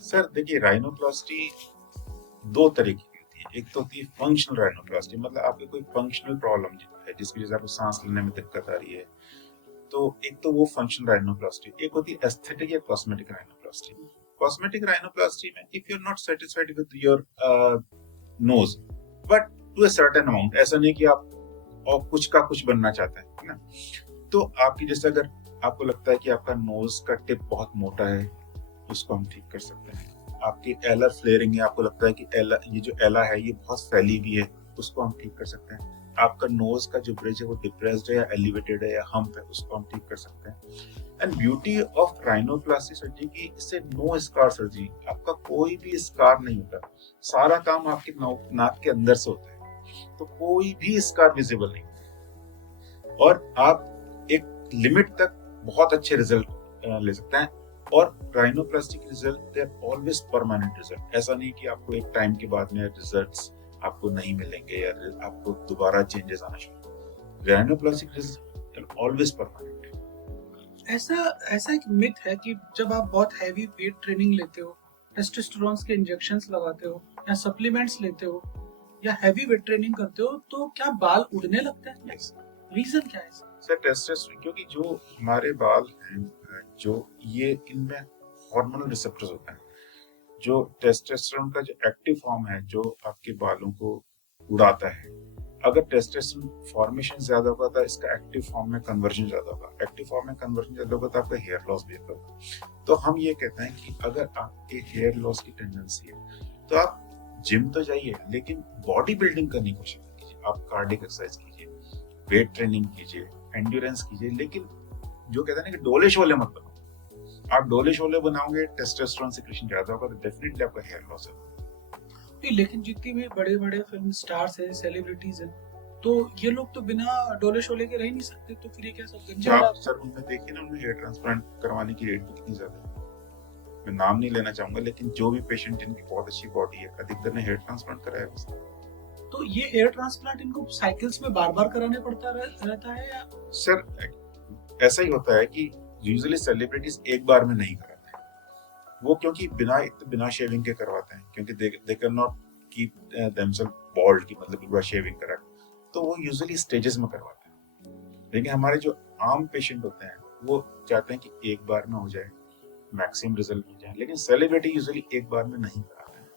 सर देखिए, राइनोप्लास्टी 2 तरीके की होती है। एक तो होती है फंक्शनल राइनोप्लास्टी, मतलब आपके कोई फंक्शनल प्रॉब्लम है जिसकी वजह से आपको सांस लेने में दिक्कत आ रही है, तो एक तो वो फंक्शनल राइनोप्लास्टी। एक होती है एस्थेटिक या कॉस्मेटिक राइनोप्लास्टी। कॉस्मेटिक राइनोप्लास्टी में if you are not satisfied with your nose but to a certain amount, ऐसा नहीं कि आप और कुछ का कुछ बनना चाहते हैं ना, तो आपकी जैसे अगर आपको लगता है कि आपका नोज का टिप बहुत मोटा है, उसको हम ठीक कर सकते हैं। आपकी एलर फ्लेयरिंग है, आपको लगता है कि ये जो एला है ये बहुत फैली हुई है, उसको हम ठीक कर सकते हैं। आपका नोज का जो ब्रिज है वो डिप्रेस्ड है या एलिवेटेड है या हम्प है, उसको हम ठीक कर सकते हैं। And beauty of rhinoplasty surgery की, इससे नो स्कार सर्जरी, आपका कोई भी स्कार नहीं होता, सारा काम आपके नाक के अंदर से होता है, तो कोई भी स्कार विजिबल नहीं होता और आप एक लिमिट तक बहुत अच्छे रिजल्ट ले सकते हैं। और राइनोप्लास्टी के result they are always permanent result. ऐसा नहीं कि आपको एक टाइम के बाद में रिजल्ट्स आपको नहीं मिलेंगे या आपको दोबारा चेंजेस आना शुरू। राइनोप्लास्टी के रिजल्ट ऑलवेज परमानेंट। ऐसा एक मिथ है कि जब आप बहुत हैवी वेट ट्रेनिंग लेते हो, टेस्टोस्टेरोन के इंजेक्शंस लगाते हो या सप्लीमेंट्स लेते हो या हैवी वेट ट्रेनिंग करते हो तो क्या बाल उड़ने लगते हैं? रीजन क्या है? सर टेस्टोस्टेरोन, क्योंकि जो हमारे बाल हैं जो ये इनमें हार्मोनल रिसेप्टर्स होते हैं। जो टेस्टोस्टेरोन का जो एक्टिव फॉर्म है जो आपके बालों को उड़ाता है, अगर टेस्टोस्टेरोन फॉर्मेशन ज्यादा होगा तो इसका एक्टिव फॉर्म में कन्वर्जन ज्यादा होगा, एक्टिव फॉर्म में कन्वर्जन ज्यादा होगा तो आपका हेयर लॉस भी होगा। तो हम ये कहते हैं कि अगर आपके हेयर लॉस की टेंडेंसी है तो आप जिम तो जाइए, लेकिन बॉडी बिल्डिंग करने की कोशिश कीजिए। आप कार्डियक एक्सरसाइज कीजिए, वेट ट्रेनिंग कीजिए, एंड्योरेंस कीजिए, लेकिन जो कहते हैं ना कि डोले शोले मत बनाओ। आप डोले शोले बनाओगे, टेस्टोस्टेरोन सिक्रेशन ज्यादा होगा तो डेफिनेटली आपका हेयर लॉस होगा। लेकिन जितनी भी बड़े बड़े फिल्म स्टार्स हैं, सेलिब्रिटीज हैं, तो ये लोग तो बिना डोले शोले के रह नहीं सकते, तो फिर ये क्या सब गंजा? आप सर उनमें देखिए ना, उन्हें हेयर ट्रांसप्लांट करवाने की रेट भी कितनी ज्यादा है। मैं नाम नहीं लेना चाहूंगा, लेकिन जो भी पेशेंट जिनकी बहुत अच्छी बॉडी है, अधिकतर ने हेयर ट्रांसप्लांट कराया है। तो ये हेयर ट्रांसप्लांट इनको साइकिल्स में बार बार कराने पड़ता रहता है या? सर ऐसा ही होता है कि यूजुअली सेलिब्रिटीज एक बार में नहीं कराते वो, क्योंकि बिना शेविंग के करवाते हैं, क्योंकि they can not keep themself bald, की मतलब एक बार शेविंग करा, तो वो यूजुअली स्टेजेस में करवाते हैं। लेकिन हमारे जो आम पेशेंट होते हैं वो चाहते हैं कि एक बार में हो जाए, मैक्सिमम रिजल्ट मिल जाए, लेकिन सेलिब्रिटी यूजुअली एक बार में नहीं कराते हैं।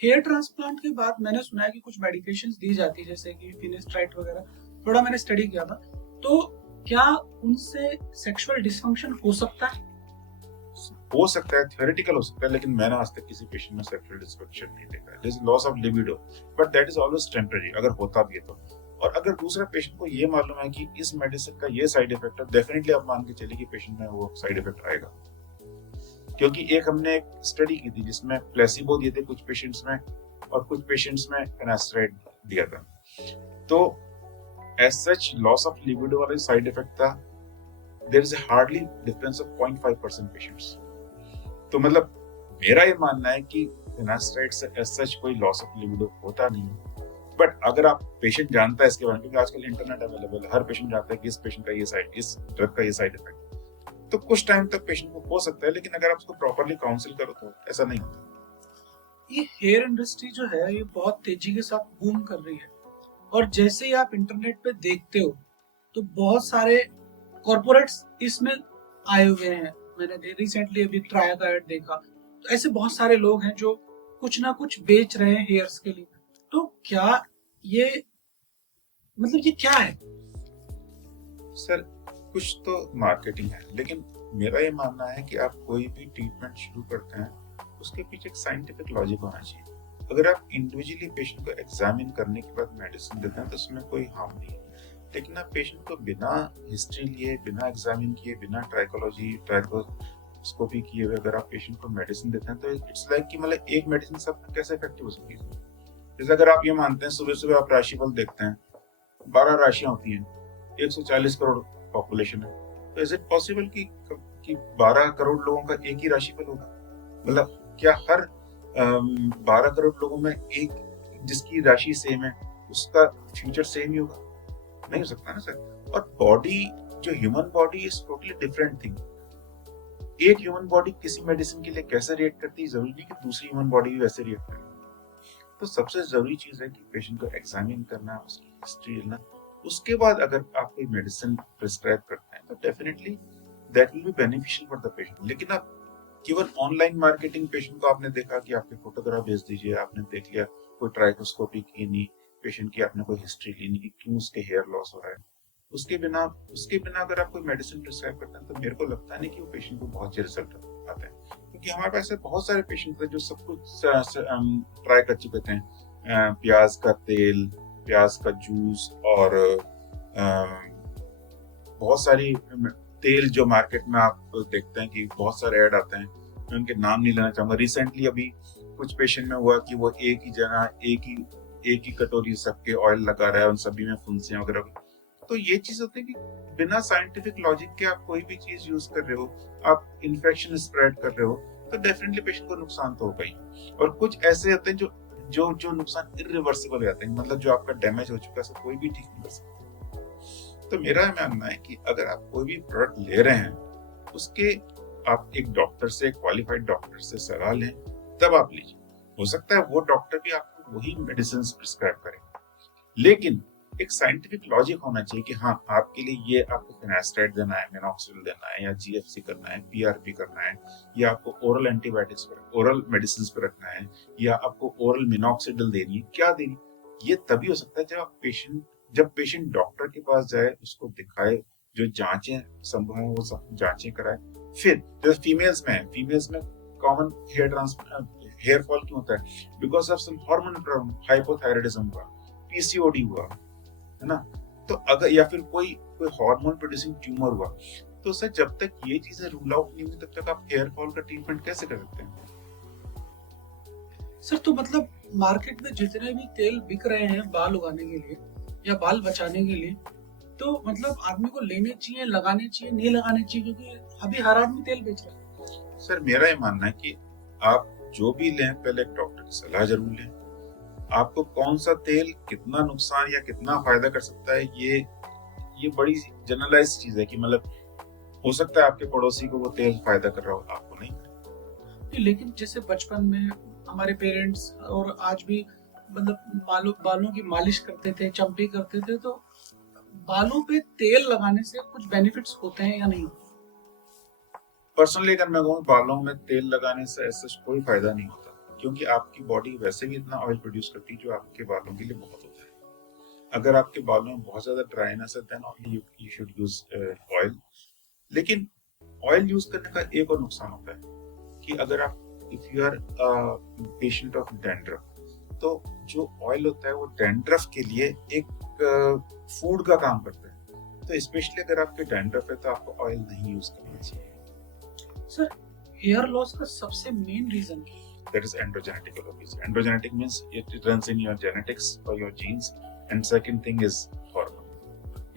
हेयर ट्रांसप्लांट के बाद मैंने सुना है कि कुछ मेडिकेशंस दी जाती है, जैसे कि फिनेस्ट्राइड वगैरह, थोड़ा मैंने स्टडी किया था, तो क्या उनसे सेक्सुअल डिसफंक्शन हो सकता है? हो सकता है, थ्योरेटिकल हो सकता है, लेकिन मैंने आज तक किसी पेशेंट में सेक्सुअल डिसफंक्शन नहीं देखा है। This loss of libido, but that is always temporary, अगर होता भी है तो। और अगर दूसरा पेशेंट को ये मालूम है कि इस मेडिसिन का ये साइड इफेक्ट है, डेफिनेटली आप मान के चलिए कि पेशेंट में वो साइड इफेक्ट आएगा। क्योंकि एक हमने एक स्टडी की थी जिसमें प्लेसिबो दिए थे कुछ पेशेंट्स में और कुछ पेशेंट्स में फिनेस्ट्राइड दिया था, तो as such loss of libido वाला साइड इफेक्ट था। There is hardly difference of 0.5% patients. तो मतलब मेरा ये मानना है कि फिनास्टाइड से एज सच कोई लॉस ऑफ लिबिडो होता नहीं है। बट अगर आप पेशेंट जानता है इसके बारे में, क्योंकि आजकल इंटरनेट अवेलेबल है, हर पेशेंट जानता है कि इस पेशेंट का इस ड्रग का ये साइड इफेक्ट, तो कुछ टाइम तक पेशेंट को हो सकता है, लेकिन अगर आप उसको प्रॉपरली काउंसिल करो तो ऐसा नहीं होता। ये हेयर इंडस्ट्री जो है ये बहुत तेजी के साथ बूम कर रही है, और जैसे ही आप इंटरनेट पे देखते हो तो बहुत सारे कॉर्पोरेट्स इसमें आए हुए हैं। मैंने रिसेंटली अभी ट्राया का ऐड देखा, तो ऐसे बहुत सारे लोग हैं जो कुछ ना कुछ बेच रहे हैं हेयर्स के लिए। तो क्या ये मतलब ये क्या है? सर कुछ तो मार्केटिंग है, लेकिन मेरा ये मानना है कि आप कोई भी ट्रीटमेंट शुरू करते हैं उसके पीछे एक साइंटिफिक लॉजिक होना चाहिए। अगर आप इंडिविजुअली पेशेंट को एग्जामिन करने के बाद मेडिसिन देते हैं तो उसमें कोई हार्म नहीं है, लेकिन आप पेशेंट को बिना हिस्ट्री लिए, बिना एग्जामिन किए, बिना ट्राइकोस्कोपी किए हुए अगर आप पेशेंट को मेडिसिन देते हैं तो इट्स लाइक कि मतलब एक मेडिसिन सब कैसे इफेक्टिव हो सकती है। जैसे अगर आप ये मानते हैं सुबह सुबह आप राशिफल देखते हैं, 12 राशियां होती हैं, 140 करोड़ पॉपुलेशन है, तो इज इट पॉसिबल कि 12 करोड़ लोगों का एक ही राशिफल होगा? मतलब क्या हर 12 करोड़ लोगों में एक जिसकी राशि सेम है उसका फ्यूचर सेम ही होगा? नहीं हो सकता ना सर। और बॉडी, जो human body is totally different thing. एक ह्यूमन बॉडी किसी मेडिसिन के लिए कैसे रिएक्ट करती है, जरूरी नहीं कि दूसरी ह्यूमन बॉडी भी वैसे रिएक्ट करे। तो सबसे जरूरी चीज है कि पेशेंट को एग्जामिन करना, उसकी हिस्ट्री लेना, उसके बाद अगर आप कोई मेडिसिन प्रिस्क्राइब करते हैं तो definitely that will be beneficial for the patient. लेकिन आप केवल ऑनलाइन मार्केटिंग, पेशेंट को आपने देखा कि आपके फोटोग्राफ भेज दीजिए, आपने देख लिया, कोई ट्राइकोस्कोपी की नहीं, पेशेंट की आपने कोई हिस्ट्री ली नहीं कि क्यों उसके हेयर लॉस हो रहा है, उसके बिना अगर आप कोई मेडिसिन प्रिस्क्राइब करते हैं तो मेरे को लगता नहीं कि वो पेशेंट को बहुत अच्छे रिजल्ट आते हैं। क्योंकि हमारे पास बहुत सारे पेशेंट थे जो सब कुछ ट्राई कर चुके थे, प्याज का तेल, प्याज का जूस और बहुत सारी तेल जो मार्केट में आप देखते हैं कि बहुत सारे ऐड आते हैं, मैं उनके नाम नहीं लेना चाहूंगा। रिसेंटली अभी कुछ पेशेंट में हुआ कि वो एक ही जगह एक ही कटोरी सबके ऑयल लगा रहा है, उन सभी में फुंसियां वगैरह। तो ये चीज होती है कि बिना साइंटिफिक लॉजिक के आप कोई भी चीज यूज कर रहे हो, आप इन्फेक्शन स्प्रेड कर रहे हो, तो डेफिनेटली पेशेंट को नुकसान तो होगा ही। और कुछ ऐसे होते हैं जो नुकसान इरिवर्सिबल रहते हैं, मतलब जो आपका डैमेज हो चुका है कोई भी ठीक नहीं कर सकता। तो मेरा मानना है कि अगर आप कोई भी प्रोडक्ट ले रहे हैं उसके आप एक डॉक्टर से, क्वालिफाइड डॉक्टर से सलाह लें, तब आप लीजिए। हो सकता है वो डॉक्टर भी आपको वही मेडिसिन प्रिस्क्राइब करे, लेकिन एक साइंटिफिक लॉजिक होना चाहिए कि हाँ, आपके लिए ये आपको फिनास्टाइड देना है, मिनॉक्सिडिल देना है, या जीएफसी करना है, पीआरपी करना है, या आपको ओरल एंटीबायोटिक्स पर, ओरल मेडिसिन पर रखना है, या आपको ओरल मिनॉक्सिडिल देनी है, क्या देनी। ये तभी हो सकता है जब पेशेंट डॉक्टर के पास जाए, उसको दिखाए, जो जांचें संभव है वो सब जांचें कराए। फिर जैसे फीमेल्स में कॉमन हेयर फॉल क्यों होता है? Because of some hormonal problem, hypothyroidism हुआ, पीसीओडी हुआ, है ना। तो अगर या फिर कोई हार्मोन प्रोड्यूसिंग ट्यूमर हुआ, तो सर जब तक ये चीजें रूल आउट नहीं हुई तब तक आप हेयर फॉल का ट्रीटमेंट कैसे कर सकते हैं? सर तो मतलब मार्केट में जितने भी तेल बिक रहे हैं बाल उगाने के लिए या बाल बचाने के लिए, तो मतलब आदमी को लेने चाहिए, लगाने चाहिए, नहीं लगाने चाहिए? क्योंकि अभी हर आदमी तेल बेच रहा है। सर मेरा ये मानना है कि आप जो भी लें पहले एक डॉक्टर की सलाह जरूर लें। आपको कौन सा तेल कितना नुकसान या कितना फायदा कर सकता है, ये बड़ी जनरलाइज चीज है कि मतलब हो सकता है आपके पड़ोसी को वो तेल फायदा कर रहा हो, आपको नहीं। लेकिन जैसे बचपन में हमारे पेरेंट्स और आज भी मतलब बालों की मालिश करते थे, चंपी करते थे, तो बालों पे तेल लगाने से कुछ बेनिफिट्स होते हैं या नहीं? पर्सनली अगर मैं कहूँ, बालों में तेल लगाने से ऐसा कोई फायदा नहीं होता, क्योंकि आपकी बॉडी वैसे भी इतना ऑयल प्रोड्यूस करती है जो आपके बालों के लिए बहुत होता है। अगर आपके बालों में बहुत ज्यादा ड्राइनेस है then only you should use oil. लेकिन ऑयल यूज करने का एक और नुकसान होता है कि अगर आप if you are patient of dandruff, तो जो ऑयल होता है वो डैंड्रफ के लिए एक फूड का काम करता है। तो स्पेशली अगर आपके डैंड्रफ है तो आपको ऑयल नहीं यूज करना चाहिए। सर हेयर लॉस का सबसे main reason that is androgenetic alopecia. Androgenetic means it runs in your genetics or your genes, and second thing is hormone.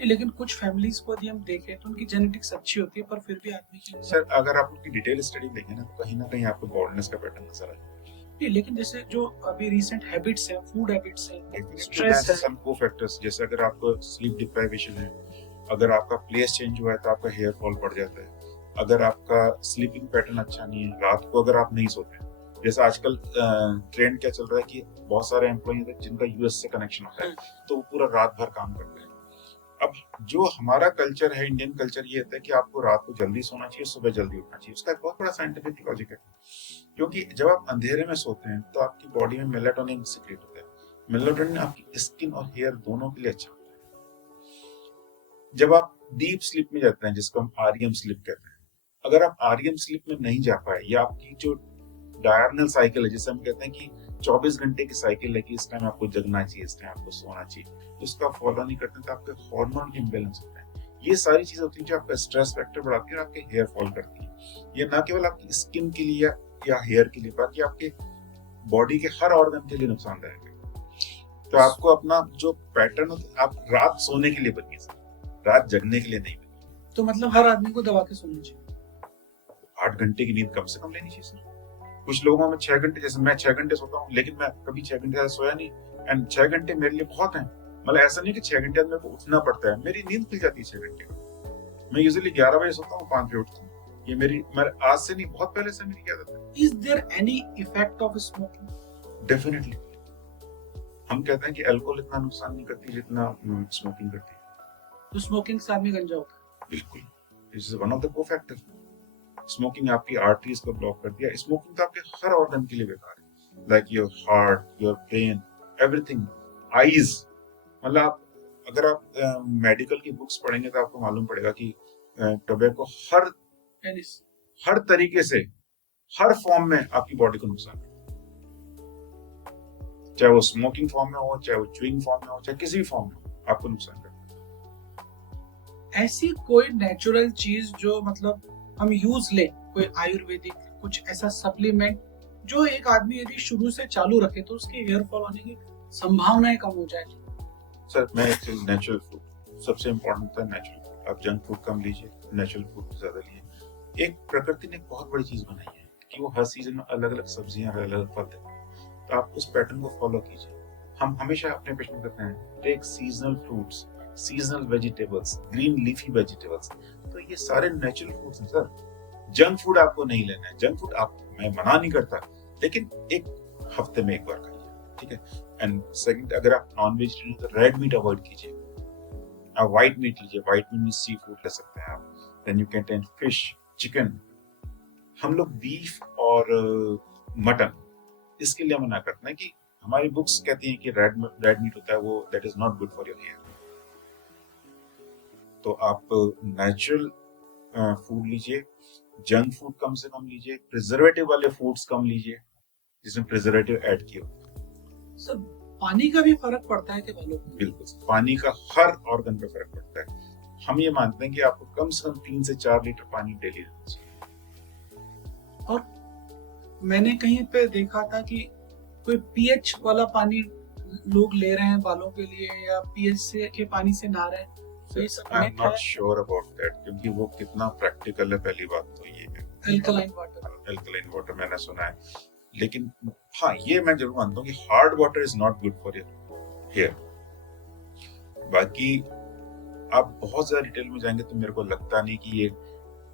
लेकिन कुछ फैमिलीज को यदि हम देखें तो उनकी जेनेटिक्स अच्छी होती है पर फिर भी आदमी की सर अगर आप उनकी डिटेल स्टडी देखें ना, तो कहीं ना कहीं आपको बॉल्डनेस का पैटर्न नजर आएगा। नहीं, लेकिन जैसे जो अभी रिसेंट हैबिट्स है, फूड हैबिट्स है, Definitely स्ट्रेस there's है, some co-factors, जैसे अगर आपको स्लीप डिप्राइवेशन है, अगर आपका प्लेस चेंज हुआ है तो आपका हेयर फॉल बढ़ जाता है। अगर आपका स्लीपिंग पैटर्न अच्छा नहीं है, रात को अगर आप नहीं सोते, जैसे आजकल ट्रेंड क्या चल रहा है कि बहुत सारे एम्प्लॉय हैं जिनका यूएस से कनेक्शन होता है, तो वो पूरा रात भर काम करते हैं। अब जो हमारा कल्चर है, इंडियन कल्चर, ये होता है कि आपको रात को जल्दी सोना चाहिए, सुबह जल्दी उठना चाहिए। उसका एक बहुत बड़ा साइंटिफिक लॉजिक है, क्योंकि जब आप अंधेरे में सोते हैं तो आपकी बॉडी में मेलाटोनिन सीक्रेट होता है। मेलाटोनिन आपकी स्किन और हेयर दोनों के लिए अच्छा होता है। जब आप डीप स्लीप में जाते हैं, जिसको हम आरईएम स्लीप कहते हैं, अगर आप आरईएम स्लीप में नहीं जा पाए, या आपकी जो डायरनल साइकिल है, जिसे हम कहते हैं कि 24 घंटे की साइकिल है कि इस टाइम आपको जगना चाहिए, इस टाइम आपको सोना चाहिए, तो उसका फॉलो नहीं करते तो आपके हार्मोन इम्बैलेंस होता है। ये सारी चीजें होती हैं जो आपका स्ट्रेस फैक्टर बढ़ाती है और आपके हेयर फॉल करती है। ये ना केवल आपकी स्किन के लिए या हेयर के लिए, बाकी आपके बॉडी के हर ऑर्गन के लिए नुकसानदायक है। तो आपको अपना जो पैटर्न, आप रात सोने के लिए बनिए, रात जगने के लिए नहीं बनिए। तो मतलब हर आदमी को दबा के सोना चाहिए। 8 घंटे की नींद कम से कम लेनी चाहिए सर। कुछ लोगों में 6 घंटे, जैसे मैं 6 घंटे सोता हूँ, लेकिन मैं कभी 6 घंटे ज्यादा सोया नहीं, एंड 6 घंटे मेरे लिए बहुत हैं। मतलब ऐसा नहीं कि 6 घंटे बाद मेरे को उठना पड़ता है, मेरी नींद खुल जाती है 6 घंटे में। मैं यूजुअली 11 बजे सोता हूँ, 5 बजे उठता हूँ। ये मेरी आज से नहीं, बहुत पहले से मेरी आदत है। Is there any effect of smoking? Definitely. हम कहते हैं कि अल्कोहल इतना नुकसान नहीं करती जितना स्मोकिंग करती है। तो स्मोकिंग से आदमी गंजा होता है? बिल्कुल, this is one of the cofactor. Smoking आपकी आर्टरीज को ब्लॉक कर दिया। स्मोकिंग तो आपके हर ऑर्गन के लिए बेकार है, like your heart, your brain, everything, eyes. मतलब आप अगर आप मेडिकल की बुक्स पढ़ेंगे तो आपको मालूम पड़ेगा कि टोबैको हर तरीके से, हर फॉर्म में आपकी बॉडी को नुकसान है, चाहे वो स्मोकिंग फॉर्म में हो, चाहे वो च्युइंग फॉर्म में हो, चाहे किसी भी फॉर्म में हो, आपको नुकसान करता है। ऐसी कोई नेचुरल चीज जो मतलब हम यूज ले, कोई आयुर्वेदिक कुछ ऐसा सप्लीमेंट जो एक आदमी यदि शुरू से चालू रखे तो उसके हेयर फॉल होने की संभावनाएं कम हो जाए? सर मैं एक्चुअली नेचुरल फूड सबसे इम्पोर्टेंट होता है। नेचुरल फूड, आप जंक फूड कम लीजिए, नेचुरल फूड ज्यादा लीजिए। एक प्रकृति ने एक बहुत बड़ी चीज बनाई है कि वो हर सीजन में अलग अलग सब्जियां, अलग अलग फल देते हैं, तो आप उस पैटर्न को फॉलो कीजिए। हम हमेशा अपने पेशेंट को कहते हैं take seasonal fruits, seasonal vegetables, green leafy vegetables. तो ये सारे नेचुरल फूड्स हैं सर। जंक फूड आपको नहीं लेना है। जंक फूड आप, मैं मना नहीं करता, लेकिन एक हफ्ते में एक बार खाइए, ठीक है। एंड सेकंड, अगर आप नॉन वेजिटेरियन तो रेड मीट अवॉइड कीजिए, आप व्हाइट मीट लीजिए। व्हाइट मीट में सी फूड ले सकते हैं आप। Then you can take fish, chicken. हम लोग बीफ और मटन इसके लिए मना करते हैं कि हमारी बुक्स कहती हैं कि रेड मीट होता है वो, that is not good for your hair. तो आप नेचुरल फूड लीजिए, जंक फूड कम से कम लीजिए, प्रिजर्वेटिव वाले फूड्स कम लीजिए जिसमें प्रिजर्वेटिव ऐड किए होते हैं। सर पानी का भी फर्क पड़ता है कि बालों में? बिल्कुल, पानी का हर ऑर्गन पे फर्क पड़ता है। हम ये मानते हैं कि आपको कम से कम 3 से 4 लीटर पानी डेली लेना चाहिए। और मैंने कहीं पे देखा था कि कोई पीएच वाला पानी लोग ले रहे हैं बालों के लिए, या पीएच से के पानी से नहा रहे हैं, तो ये सब I am not sure about that, क्योंकि वो कितना प्रैक्टिकल है। पहली बात तो ये है, अल्कलाइन वाटर मैंने सुना है, लेकिन हाँ ये मैं जरूर मानता हूँ कि hard water is not good for your hair. बाकी आप बहुत ज्यादा डिटेल में जाएंगे तो मेरे को लगता नहीं कि ये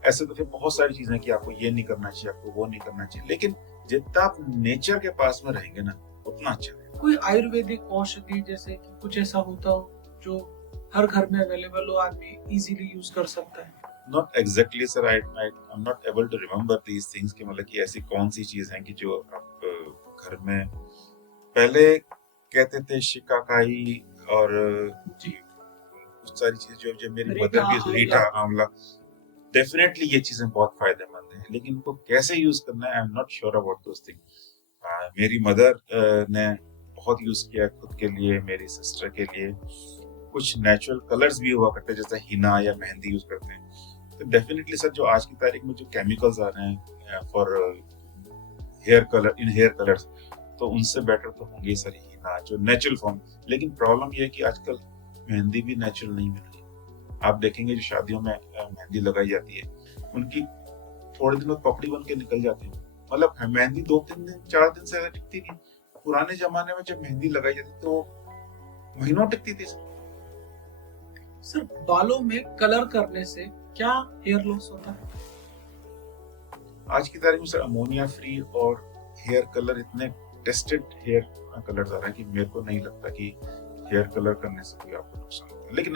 ऐसे, तो फिर बहुत सारी चीजें कि आपको ये नहीं करना चाहिए, आपको वो नहीं करना चाहिए, लेकिन जितना आप नेचर के पास में रहेंगे ना उतना अच्छा है। कोई आयुर्वेदिक औषधि जैसे कि कुछ ऐसा होता हो जो हर घर में अवेलेबल हो, आदमी इजीली यूज कर सकता है? Not exactly sir, I'm not able to remember these things कि मतलब कि ऐसी कौन सी चीज है कि जो आप घर में, पहले कहते थे शिकाकाई और जी कुछ सारी चीजें जो मेरी मदर की रीठा आंवला, डेफिनेटली ये चीजें बहुत फायदेमंद हैं, लेकिन उनको कैसे यूज करना है I am not sure about those thing. मेरी मदर ने बहुत यूज किया खुद के लिए, मेरी सिस्टर के लिए। कुछ नेचुरल कलर्स भी हुआ करते हैं जैसे हिना या मेहंदी यूज करते हैं। तो डेफिनेटली सर जो आज की तारीख में जो केमिकल्स आ रहे हैं for hair colour, in hair colours, तो उनसे बेटर तो होंगे सर हिना जो नेचुरल फॉर्म। लेकिन प्रॉब्लम ये है कि आजकल मेहंदी भी नेचुरल नहीं मिल रही। आप देखेंगे जो शादियों में मेहंदी लगाई जाती है, उनकी थोड़े दिन बाद पपड़ी बन के निकल जाती है, मतलब मेहंदी 2-3 दिन 4 दिन से ज्यादा टिकती नहीं। पुराने जमाने में जब मेहंदी लगाई जाती तो महीनों टिकती थी। सर बालों में कलर करने से क्या हेयर लॉस होता है? आज की तारीख में सर अमोनिया फ्री और हेयर कलर इतने टेस्टेड हेयर कलर आ रहा है कि मेरे को नहीं लगता कि हेयर कलर करने से कोई आपको नुकसान होता है। लेकिन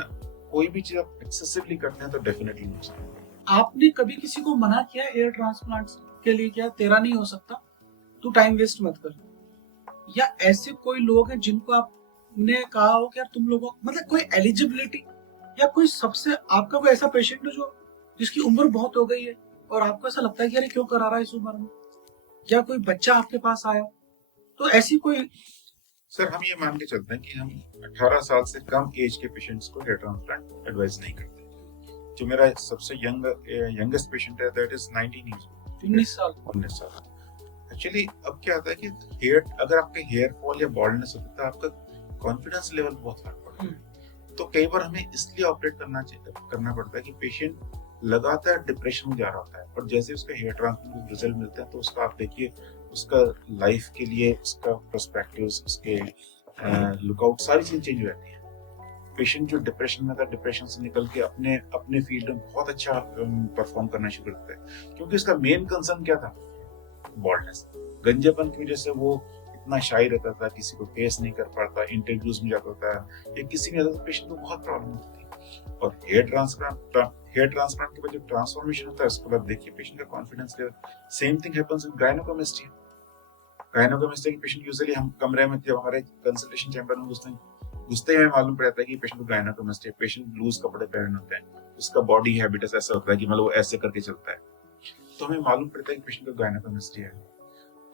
कोई भी चीज आप एक्सेसिवली करते हैं तो डेफिनेटली नुकसान होता है। आपने कभी किसी को मना किया हेयर ट्रांसप्लांट के लिए, क्या तेरा नहीं हो सकता, तू टाइम वेस्ट मत कर? या ऐसे कोई लोग हैं जिनको आपने कहा हो कि यार तुम लोगों मतलब कोई एलिजिबिलिटी या कोई सबसे आपका कोई ऐसा पेशेंट है जो जिसकी उम्र बहुत हो गई है और आपको ऐसा लगता है कि यार क्यों करा रहा है इस उम्र में, या कोई बच्चा आपके पास आया, तो ऐसी कोई? सर हम ये मान के चलते हैं कि हम 18 साल से कम एज के पेशेंट्स को हेयर ट्रांसप्लांट एडवाइस नहीं करते। जो मेरा सबसे यंगेस्ट पेशेंट है दैट इज 19 years old, 19 साल। एक्चुअली अब क्या होता है कि हेयर अगर आपके हेयर फॉल या बॉल्डनेस होता है तो आपका कॉन्फिडेंस लेवल बहुत फर्क पड़ता है। तो कई बार हमें इसलिए ऑपरेट करना पड़ता है कि पेशेंट लगातार डिप्रेशन में जा रहा होता है और जैसे उसका हेयर ट्रांसप्लांट रिजल्ट मिलते हैं तो उसका आप देखिए उसका लाइफ के लिए उसका पर्सपेक्टिव्स, उसके लुकआउट सारी चीजें चेंज हो जाती है। पेशेंट जो डिप्रेशन में था डिप्रेशन से निकल के अपने फील्ड में बहुत अच्छा परफॉर्म करना शुरू करता है, क्योंकि उसका मेन कंसर्न क्या था? बॉल्डनेस। गंजेपन की वजह से वो इतना शाई रहता था, किसी को फेस नहीं कर पाता, इंटरव्यूज में जाता था या किसी में जाता था, पेशेंट को बहुत प्रॉब्लम होती थी। और हेयर ट्रांसप्लांट के बाद जो ट्रांसफॉर्मेशन होता है उसके बाद देखिए पेशेंट का confidence level. Same thing happens with gynaecomastia. Gynaecomastia के पेशेंट यूजुअली हम कमरे में जब हमारे कंसल्टेशन चैम्बर में घुसते ही मालूम पड़ जाता है कि पेशेंट को गायनोकोमेस्टिया। पेशेंट लूज कपड़े पहने होते हैं, उसका बॉडी हैबिटस ऐसा होता है कि मतलब वो ऐसे करके चलता है, तो हमें मालूम पड़ता है कि पेशेंट को गायनोकोमेस्टिया है।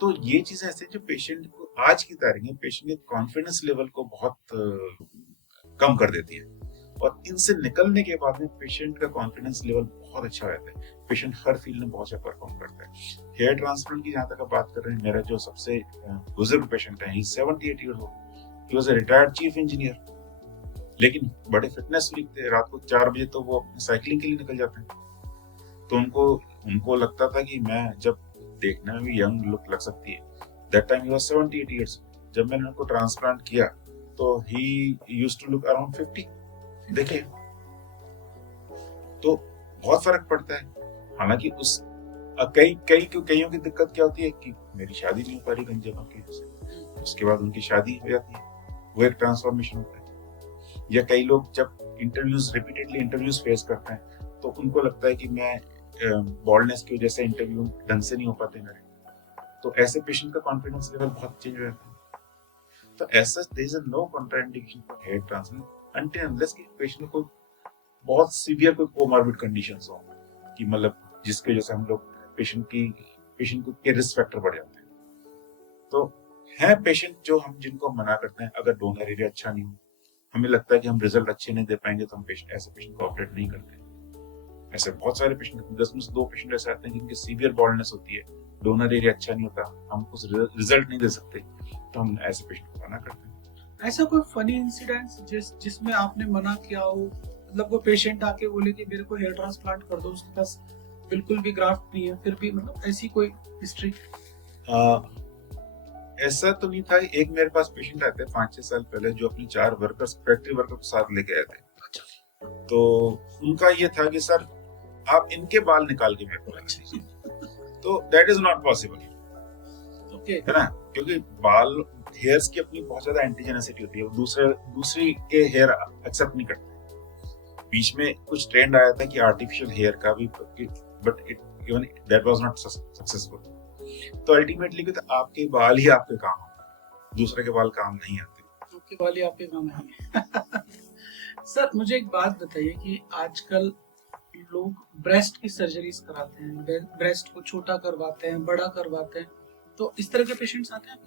तो ये चीजें ऐसे जो पेशेंट को आज की तारीख में पेशेंट के कॉन्फिडेंस लेवल को बहुत कम कर देती है और इनसे निकलने के बाद में पेशेंट का कॉन्फिडेंस लेवल बहुत अच्छा हो जाता है। पेशेंट हर फील्ड में बहुत अच्छा परफॉर्म करता है। हेयर ट्रांसप्लांट की जहां तक आप बात कर रहे हैं, मेरा जो सबसे बुजुर्ग पेशेंट है, 78 years old, he was a retired chief engineer, लेकिन बड़े फिटनेस फ्रीक थे। रात को 4 बजे तो वो साइकिलिंग के लिए निकल जाते हैं। तो उनको लगता था कि मैं जब देखने में भी यंग लुक लग सकती है। That time he was 78 years। जब मैंने उनको ट्रांसप्लांट किया तो he used to look around 50। देखिए तो बहुत फर्क पड़ता है। हालांकि उस कईयों की दिक्कत क्या होती है कि मेरी शादी नहीं हो पा रही गंजेपन की वजह से, उसके बाद उनकी शादी हो जाती है, वो एक ट्रांसफॉर्मेशन होता है। या कई लोग जब रिपीटेडली इंटरव्यूज फेस करते हैं तो उनको लगता है कि मैं बॉल्डनेस की वजह से इंटरव्यू ढंग से नहीं हो पाते मेरे, तो ऐसे पेशेंट का कॉन्फिडेंस लेवल बहुत चेंज हो जाता है। तो ऐसा there is no contraindication for hair transplant until unless कि पेशेंट को बहुत सीवियर कोई कोमॉर्बिड कंडीशंस हो कि मतलब जिसकी वजह से हम लोग पेशेंट के रिस्क फैक्टर बढ़ जाते हैं। तो है पेशेंट जो हम जिनको मना करते हैं, अगर डोनर एरिया अच्छा नहीं हो, हमें लगता है कि हम रिजल्ट अच्छे नहीं दे पाएंगे, तो हम ऐसे पेशेंट को ऑपरेट नहीं करते। ऐसे बहुत सारे पेशेंट, 10 में से 2 पेशेंट ऐसे आते हैं जिनकी सीवियर बॉल्डनेस होती है, डोनर एरिया अच्छा नहीं होता, हम कुछ रिजल्ट नहीं दे सकते, तो हम ऐसे पेशेंट को मना करते हैं। ऐसा कोई फनी इंसिडेंट जिसमें आपने मना किया हो, मतलब वो पेशेंट आके बोले कि मेरे को हेयर ट्रांसप्लांट कर दो, उसके पास बिल्कुल भी ग्राफ्ट नहीं है, फिर भी मतलब ऐसी कोई हिस्ट्री? ऐसा तो नहीं था। एक मेरे पास पेशेंट आते 5-6 साल पहले जो अपने 4 फैक्ट्री वर्कर को साथ लेके आए थे। तो उनका ये था कि सर आप इनके बाल निकाल के मेरे को लगा दीजिए। तो that is not possible, okay, है ना, क्योंकि बाल हेयर्स की अपनी बहुत ज्यादा एंटीजेनेसिटी होती है, वो दूसरी के हेयर एक्सेप्ट नहीं करते। बीच में कुछ ट्रेंड आया था कि आर्टिफिशियल हेयर का भी, but even that was not successful. तो अल्टीमेटली तो आपके बाल ही आपके काम आते, दूसरे के बाल काम नहीं आते। आपके बाल ही आपके काम आएंगे। सर मुझे एक बात बताइए कि आजकल लोग ब्रेस्ट की सर्जरीज कराते हैं, ब्रेस्ट को छोटा करवाते हैं, बड़ा करवाते हैं, तो इस तरह के पेशेंट्स आते हैं?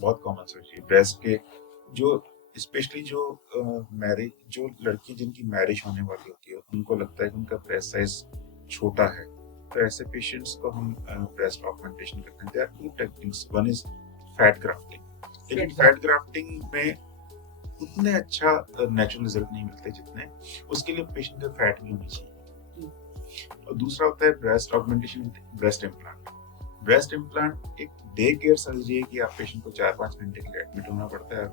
बहुत कॉमन सर्जरी ब्रेस्ट के, जो स्पेशली जो लड़की जिनकी मैरिज होने वाली होती है, उनको लगता है कि उनका ब्रेस्ट साइज छोटा है, तो ऐसे पेशेंट्स को हम ब्रेस्ट ऑगमेंटेशन करते हैं। There are 2 techniques, one is fat grafting. लेकिन फैट ग्राफ्टिंग में उतने अच्छा नेचुरल रिजल्ट नहीं मिलते जितने, उसके लिए पेशेंट का फैट भी होनी चाहिए। और दूसरा होता है breast augmentation, breast implant. Breast implant एक डे केयर सर्जरी है कि आप पेशेंट को 4-5 घंटे के लिए एडमिट होना पड़ता है।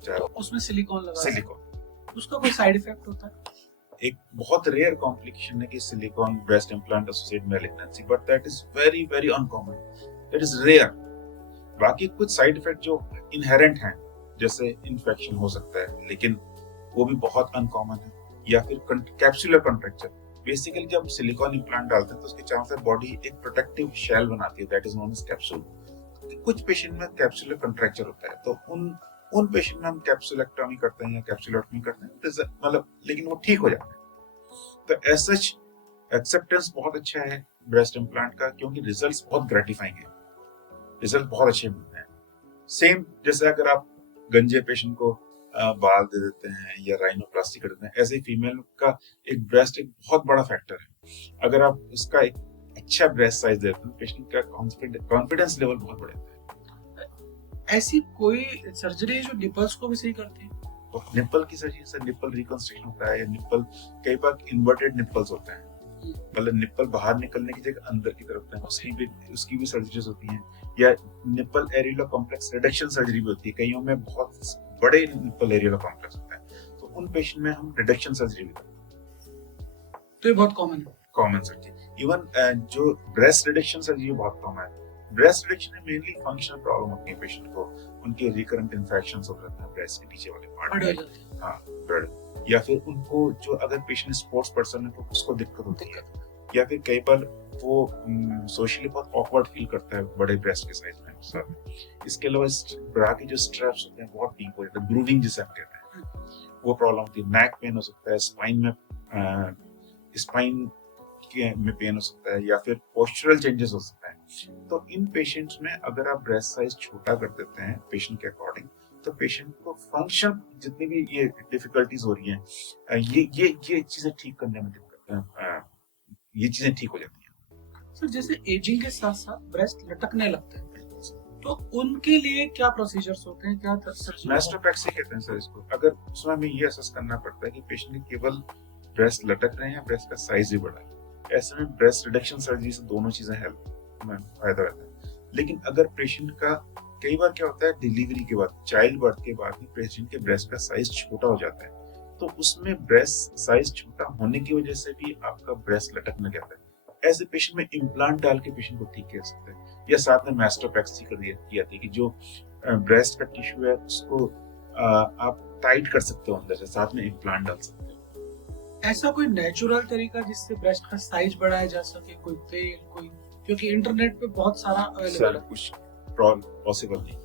तो उसमें सिलिकॉन लगा सिलिकॉन उसका कोई साइड इफेक्ट होता है? एक बहुत रेयर कॉम्प्लिकेशन है कि silicone breast implant associated malignancy, but that is very very uncommon, that is rare. बाकी कुछ साइड इफेक्ट जो इनहेरेंट हैं, जैसे इन्फेक्शन हो सकता है, लेकिन वो भी बहुत अनकॉमन है, या फिर कैप्सुलर कॉन्ट्रैक्चर। बेसिकली जब सिलिकॉन इम्प्लांट डालते हैं तो उसके चारों से बॉडी एक प्रोटेक्टिव शेल बनाती है, that is known as capsule. कुछ पेशेंट में कैप्सुलर कॉन्ट्रैक्चर होता है, तो उन पेशेंट में हम कैप्सुलेक्टॉमी करते हैं या कैप्सुलोटमी करते हैं, मतलब लेकिन वो ठीक हो जाते हैं। तो एज सच एक्सेप्टेंस बहुत अच्छा है ब्रेस्ट इम्प्लांट का, क्योंकि रिजल्ट्स बहुत ग्रेटिफाइंग है, रिजल्ट बहुत अच्छे मिलते हैं। सेम जैसे अगर आप गंजे पेशेंट को बाल दे देते हैं या राइनोप्लास्टी कर देते हैं, ऐसे ही फीमेल का एक ब्रेस्ट एक बहुत बड़ा फैक्टर है। अगर आप उसका एक अच्छा ब्रेस्ट साइज देते हैं, पेशेंट का कॉन्फिडेंस लेवल बहुत बढ़ता है। ऐसी कोई सर्जरी है जो निपल्स को भी सही करती है? तो निप्पल की सर्जरी से निप्पल रिकंस्ट्रक्शन होता है, या निप्पल कई बार इन्वर्टेड निप्पल्स होते हैं, मतलब निप्पल बाहर निकलने की जगह अंदर की तरफ है, उसकी भी सर्जरीज होती हैं। या nipple areola complex reduction surgery भी होती है, कईयों में बहुत बड़े निप्पल एरियोला कॉम्प्लेक्स होता है, तो उन पेशेंट में हम रिडक्शन सर्जरी भी करते हैं। तो ये बहुत कॉमन है, कॉमन सर्जरी। इवन जो ब्रेस्ट रिडक्शन सर्जरी बहुत कॉमन है। ब्रेस्ट रिडक्शन में मेनली फंक्शनल प्रॉब्लम होती है पेशेंट को, उनके रिकरेंट इन्फेक्शंस हो जाते हैं ब्रेस्ट के नीचे वाले पार्ट में, हाँ ब्लड, या फिर उनको जो अगर पेशेंट स्पोर्ट्स पर्सन है तो उसको दिक्कत होती है, या फिर कई बार वो सोशली बहुत ऑकवर्ड फील करता है बड़े ब्रेस्ट के साइज में साथ। इसके अलावा ब्रा के जो स्ट्रैप्स होते हैं बहुत डीप हो जाते हैं, ग्रूविंग जिसे हम कहते हैं, वो प्रॉब्लम होती है। नेक पेन हो सकता है, स्पाइन में पेन हो सकता है, या फिर पोस्चरल चेंजेस हो सकता है। तो इन पेशेंट्स में अगर आप ब्रेस्ट साइज छोटा कर देते हैं पेशेंट के अकॉर्डिंग, तो पेशेंट को फंक्शन जितनी भी ये डिफिकल्टीज हो रही हैं, ये चीजें ठीक करने में ये चीजें ठीक हो जाती हैं। सर जैसे एजिंग के साथ साथ ब्रेस्ट लटकने लगते हैं, तो उनके लिए क्या प्रोसीजर्स होते हैं, क्या सर्जरी? मैस्टोपेक्सी कहते हैं सर इसको। अगर उसमें हमें ये असेस करना पड़ता है कि पेशेंट के केवल ब्रेस्ट लटक रहे हैं या ब्रेस्ट का साइज भी बढ़ा है, ऐसे में ब्रेस्ट रिडक्शन सर्जरी से दोनों चीजें हेल्प में फायदा रहता है। लेकिन अगर पेशेंट का कई बार क्या होता है, डिलीवरी के बाद, चाइल्ड बर्थ के बाद में पेशेंट के ब्रेस्ट का साइज छोटा हो जाता है, तो उसमें ब्रेस्ट साइज छोटा होने की वजह से भी आपका ब्रेस्ट लटकने लगता है। ऐसे पेशेंट में इम्प्लांट डाल के पेशेंट को ठीक कर सकते हैं, या साथ में मैस्टोपेक्सी कर दी जाती है कि जो ब्रेस्ट का टिश्यू है उसको आप टाइट कर सकते हो अंदर से, साथ में इम्प्लांट डाल सकते हो। ऐसा कोई नेचुरल तरीका जिससे ब्रेस्ट का साइज बढ़ाया जा सके, कोई तेल, कोई, क्योंकि इंटरनेट पे बहुत सारा अवेलेबल है। कुछ पॉसिबल नहीं,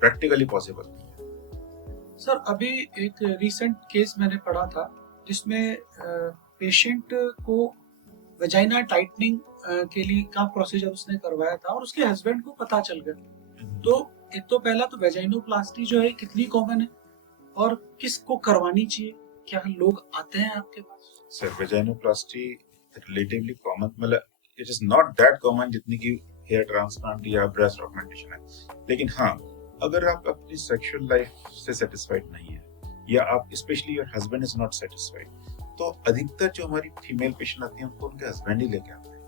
प्रैक्टिकली पॉसिबल नहीं है। सर अभी एक रीसेंट केस मैंने पढ़ा था जिसमें पेशेंट को वेजाइना टाइटनिंग के लिए का प्रोसीजर उसने करवाया था और उसके हस्बैंड को पता चल गया। तो एक तो पहला तो वेजाइनोप्लास्टी जो है कितनी कॉमन है और किसको करवानी चाहिए, क्या लोग आते हैं आपके पास? सर वेजाइनोप्लास्टी रिलेटिवली कॉमन, मतलब it is not that common जितनी की हेयर ट्रांसप्लांट या ब्रेस्ट ऑगमेंटेशन है। लेकिन हाँ, अगर आप अपनी सेक्सुअल लाइफ से सेटिस्फाइड नहीं है, या आप specially your husband is not satisfied, तो अधिकतर जो हमारी फीमेल पेशेंट आती हैं उनको उनके हस्बैंड ही लेके आते हैं,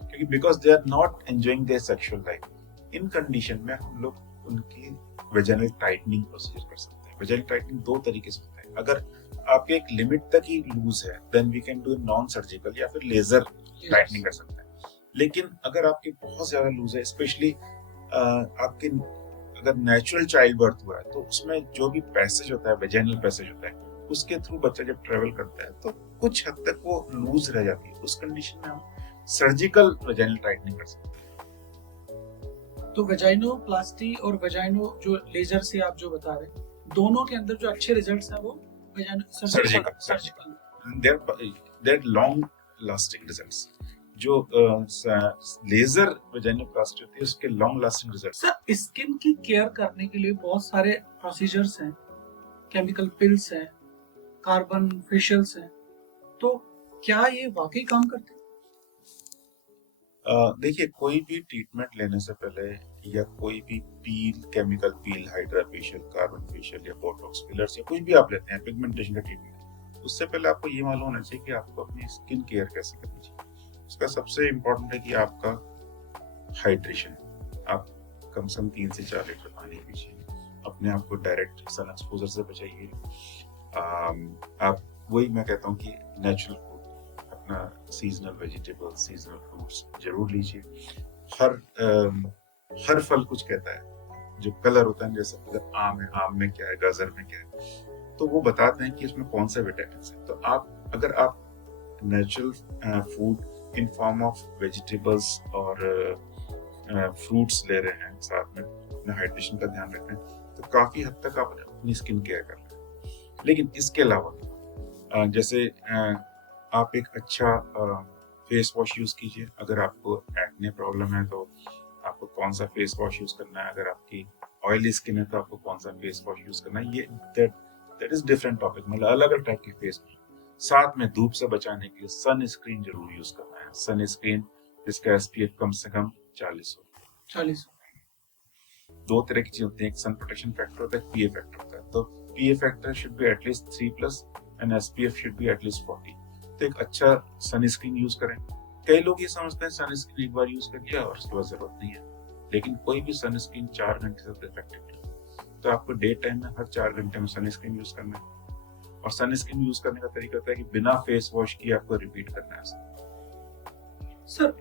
क्योंकि because they are not enjoying their sexual life. इन कंडीशन में हम लोग उनकी वेजाइनल टाइटनिंग प्रोसीजर कर सकते हैं। वेजाइनल टाइटनिंग दो तरीके से होता है। अगर आपके एक लिमिट तक ही लूज है, then we can do non surgical या फिर लेजर टाइटनिंग कर सकते हैं। लेकिन अगर आपके बहुत ज्यादा लूज है, स्पेशली आपके अगर नेचुरल चाइल्ड बर्थ हुआ है, तो उसमें जो भी पैसेज होता है, वेजाइनल पैसेज होता है, उसके थ्रू बच्चा जब ट्रेवल करता है तो कुछ हद तक वो लूज रह जाती है। उस कंडीशन में हम सर्जिकल वेजाइनल टाइटनिंग कर सकते हैं। तो वेजाइनोप्लास्टी और वेजाइनो जो लेजर से आप जो बता रहे हैं, दोनों के अंदर जो अच्छे रिजल्ट्स हैं वो surgical, their long lasting results. जो लेजर वेजाइनोप्लास्टी होती है उसके long lasting result. Sir skin की केयर करने के लिए बहुत सारे प्रोसीजर्स हैं, केमिकल पिल्स हैं, कार्बन फेशियल्स हैं, तो क्या ये वाकई काम करते हैं? देखिए, कोई भी ट्रीटमेंट लेने से पहले या कोई भी peel, chemical peel, hydra facial, carbon facial या बोटॉक्स फिलर्स या कुछ भी आप लेते हैं पिगमेंटेशन का ट्रीटमेंट, उससे पहले आपको ये मालूम होना चाहिए कि आपको अपनी स्किन केयर कैसे करनी चाहिए। उसका सबसे इम्पोर्टेंट है कि आपका हाइड्रेशन, आप कम से कम 3 से 4 लीटर पानी पीजिए, अपने आप को डायरेक्ट सन एक्सपोजर से बचाइए। आप वही मैं कहता हूँ कि नेचुरल फूड, अपना सीजनल वेजिटेबल्स, सीजनल फ्रूट्स जरूर लीजिए। हर फल कुछ कहता है, जो कलर होता है, जैसे अगर आम है, आम में क्या है, गाजर में क्या है, तो वो बताते हैं कि इसमें कौन से विटामिन है। तो अगर आप natural food in form of vegetables और फ्रूट्स ले रहे हैं, साथ में अपने हाइड्रेशन का ध्यान रख रहे हैं, तो काफी हद तक आप अपनी स्किन केयर कर रहे हैं। लेकिन इसके अलावा जैसे आप एक अच्छा फेस वॉश यूज कीजिए। अगर आपको एक्ने प्रॉब्लम है तो आपको कौन सा फेस वॉश यूज करना है, अगर आपकी ऑयली स्किन है तो आपको कौन सा फेस वॉश यूज करना है, ये दैट इज डिफरेंट टॉपिक। मतलब अलग अलग टाइप की फेस वॉश। साथ में धूप से बचाने के लिए सन स्क्रीन जरूर यूज करना है। सन स्क्रीन जिसका SPF कम से कम 40 हो। 40। दो तरह की चीज होती है, एक सन प्रोटेक्शन फैक्टर होता है, PA फैक्टर होता है। तो PA factor should be at least 3+ and SPF should be at least 40। तो एक अच्छा सन स्क्रीन यूज करें। कई लोग ये समझते हैं सन स्क्रीन एक बार यूज कर लिया और उसके बाद जरूरत नहीं है, लेकिन कोई भी सन स्क्रीन 4 घंटे से इफेक्टिव है। तो आपको डे टाइम में हर 4 घंटे में सन स्क्रीन यूज करना है। और सन स्क्रीन यूज करने का तरीका होता है कि बिना फेस वॉश किए आपको रिपीट करना है। सर,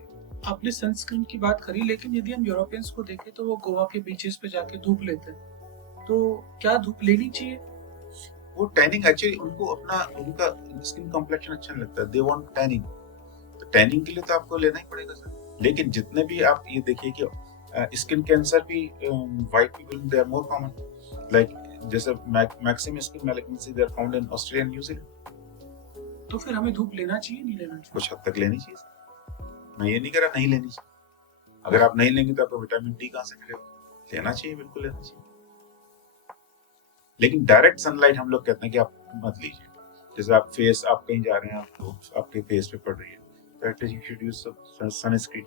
आपने सनस्क्रीन की बात करी, लेकिन यदि हम यूरोपियंस को देखें तो वो गोवा के बीचेस पे जाके धूप लेते हैं, तो क्या धूप लेनी चाहिए? वो टैनिंग एक्चुअली उनका स्किन कॉम्प्लेक्शन अच्छा नहीं लगता, दे वांट टैनिंग। तो टैनिंग के लिए तो आपको लेना ही पड़ेगा सर। लेकिन जितने भी आप ये देखिए कि स्किन कैंसर भी white people they are more common, like जैसे maximum skin malignancy they are found in Australia and New Zealand. तो फिर हमें धूप लेना चाहिए, नहीं लेना चाहिए? कुछ हद तक लेनी चाहिए। मैं ये नहीं कह रहा नहीं लेनी चाहिए। अगर आप नहीं लेंगे तो आपको विटामिन डी कहाँ से मिलेगा? लेना चाहिए, बिल्कुल लेना चाहिए। लेकिन डायरेक्ट सनलाइट हम लोग कहते हैं कि आप मत लीजिए। जैसे आप कहीं जा रहे हैं, आपके फेस पे पड़ रही है, तो at least you should use sunscreen.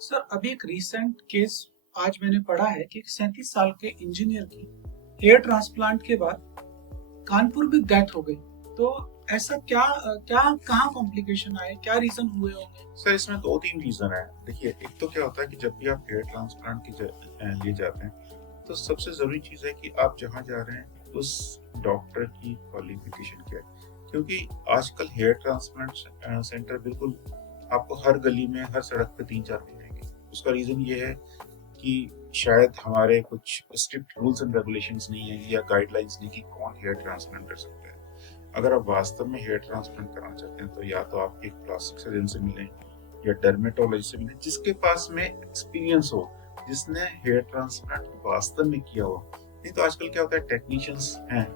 Sir, अभी एक रीसेंट केस आज मैंने पढ़ा है कि एक 37 साल के इंजीनियर की हेयर ट्रांसप्लांट के बाद कानपुर में डेथ हो गई। तो ऐसा कहाँ कॉम्प्लिकेशन आए, क्या रीजन हुए होंगे? सर, इसमें 2-3 रीजन है। देखिए, एक तो क्या होता है कि जब भी आप हेयर ट्रांसप्लांट के लिए जाते हैं, तो सबसे जरूरी चीज है कि आप जहाँ जा रहे हैं उस डॉक्टर की क्वालिफिकेशन क्या है। क्योंकि आजकल हेयर ट्रांसप्लांट सेंटर बिल्कुल आपको हर गली में, हर सड़क पे 3-4 मिलेंगे। उसका रीजन ये है कि शायद हमारे कुछ स्ट्रिक्ट रूल्स एंड रेगुलेशंस नहीं है या गाइडलाइंस नहीं कि कौन हेयर ट्रांसप्लांट कर सकता है। अगर आप वास्तव में हेयर ट्रांसप्लांट कराना चाहते हैं तो या तो आप एक प्लास्टिक सर्जन से मिलें या डर्मेटोलॉजिस्ट से मिलें, जिसके पास में एक्सपीरियंस हो, जिसने हेयर ट्रांसप्लांट वास्तव में किया हो। नहीं तो आजकल क्या होता है, टेक्नीशियंस हैं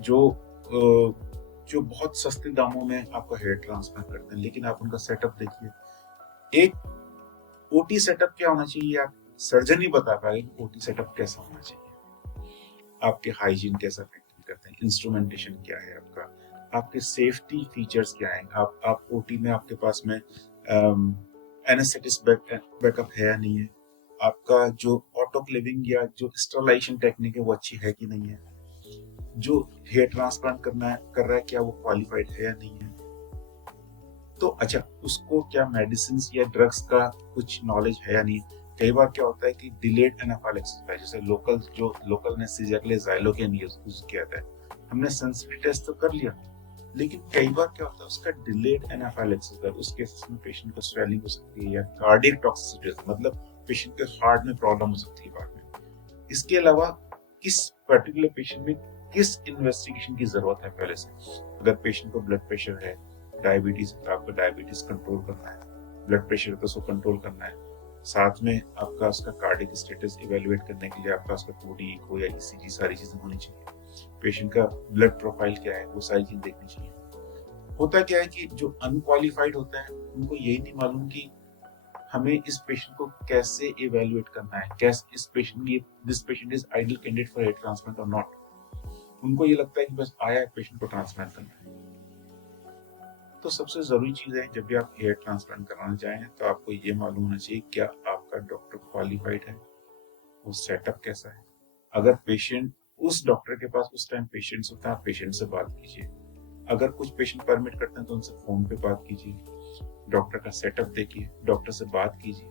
जो बहुत सस्ते दामों में आपका हेयर ट्रांसप्लांट करते हैं, लेकिन आप उनका सेटअप देखिए। एक OT सेटअप क्या होना चाहिए, आप सर्जन ही बता पाएंगे OT सेटअप कैसा होना चाहिए, आपके हाइजीन कैसा मेंटेन करते हैं, इंस्ट्रूमेंटेशन क्या है आपके सेफ्टी फीचर्स क्या हैं, आप OT में आपके पास में एनेस्थेटिस्ट बैकअप है या नहीं है, आपका जो ऑटोक्लेविंग या जो स्टरलाइजेशन टेक्निक है वो अच्छी है कि नहीं है, जो हेयर ट्रांसप्लांट कर रहा है क्या वो क्वालिफाइड है या नहीं है। तो अच्छा, उसको क्या मेडिसिन या ड्रग्स का कुछ नॉलेज है या नहीं। कई बार क्या होता है कि डिलेड एनाफाइलैक्सिस, जैसे लोकल एनेस्थीसिया के लिए ज़ाइलोकेन यूज किया जाता है, हमने सेंसिटिविटी टेस्ट तो कर लिया, लेकिन कई बार क्या होता है उसका डिलेड एनाफाइलैक्सिस है, उस केस में पेशेंट को स्वेलिंग हो सकती है या कार्डियक टॉक्सिसिटी, मतलब पेशेंट के हार्ट में प्रॉब्लम हो सकती है बाद में। इसके अलावा किस पर्टिकुलर पेशेंट में किस इन्वेस्टिगेशन की जरूरत है पहले से। अगर पेशेंट को ब्लड प्रेशर है, डायबिटीज, आपको डायबिटीज कंट्रोल करना है, ब्लड प्रेशर है तो उसको कंट्रोल करना है, साथ में आपका उसका कार्डियक स्टेटस इवेलुएट करने के लिए आपका उसका 2D इको या ECG सारी चीजें होनी चाहिए, पेशेंट का ब्लड प्रोफाइल क्या है वो सारी चीज देखनी चाहिए। होता क्या है कि जो अनक्वालिफाइड होता है उनको यही नहीं मालूम कि हमें इस पेशेंट को कैसे इवेलुएट करना है, कैसे this patient is ideal candidate for hair transplant और नॉट। उनको ये लगता है कि बस आया है पेशेंट को ट्रांसप्लांट करना है। तो सबसे जरूरी चीज है जब भी आप हेयर ट्रांसप्लांट कराना चाहें तो आपको ये मालूम होना चाहिए क्या आपका डॉक्टर क्वालिफाइड है, वो सेटअप कैसा है। अगर पेशेंट उस डॉक्टर के पास उस टाइम पेशेंट्स होता है, पेशेंट से बात कीजिए। अगर कुछ पेशेंट परमिट करते हैं तो उनसे फोन पे बात कीजिए, डॉक्टर का सेटअप देखिए, डॉक्टर से बात कीजिए,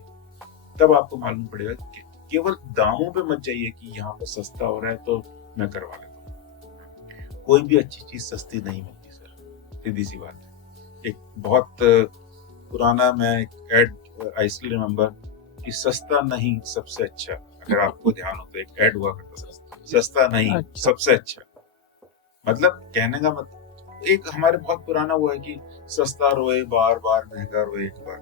तब आपको मालूम पड़ेगा कि केवल दामों पे मत जाइए कि यहाँ पे सस्ता हो रहा है तो मैं करवा लेता हूँ। कोई भी अच्छी चीज सस्ती नहीं मिलती सर, सीधी सी बात है। एक बहुत पुराना मैं एड आई स्टिल रिमेम्बर कि सस्ता नहीं सबसे अच्छा, अगर आपको ध्यान हो तो एक एड हुआ करता था, सस्ता नहीं सबसे अच्छा। मतलब कहने का मतलब एक हमारे बहुत पुराना वो है कि सस्ता रोए बार बार, महंगा रोए एक बार।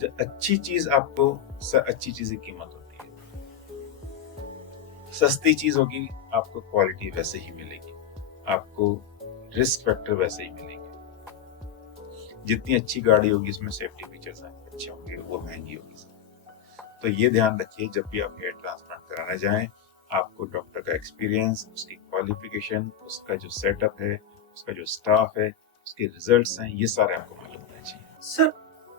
जब अच्छी चीज आपको अच्छी चीज की कीमत होती है, सस्ती चीज होगी आपको क्वालिटी वैसे ही मिलेगी, आपको रिस्क फैक्टर वैसे ही मिलेगी। जितनी अच्छी गाड़ी होगी उसमें सेफ्टी फीचर्स अच्छे होंगे, वो महंगी होगी। तो ये ध्यान रखिए जब भी आप हेयर ट्रांसप्लांट कराने जाएं, आपको डॉक्टर का एक्सपीरियंस, उसकी क्वालिफिकेशन, उसका जो सेटअप है, उसका जो स्टाफ है, उसके रिजल्ट्स हैं, ये सारे आपको मालूम होने चाहिए। सर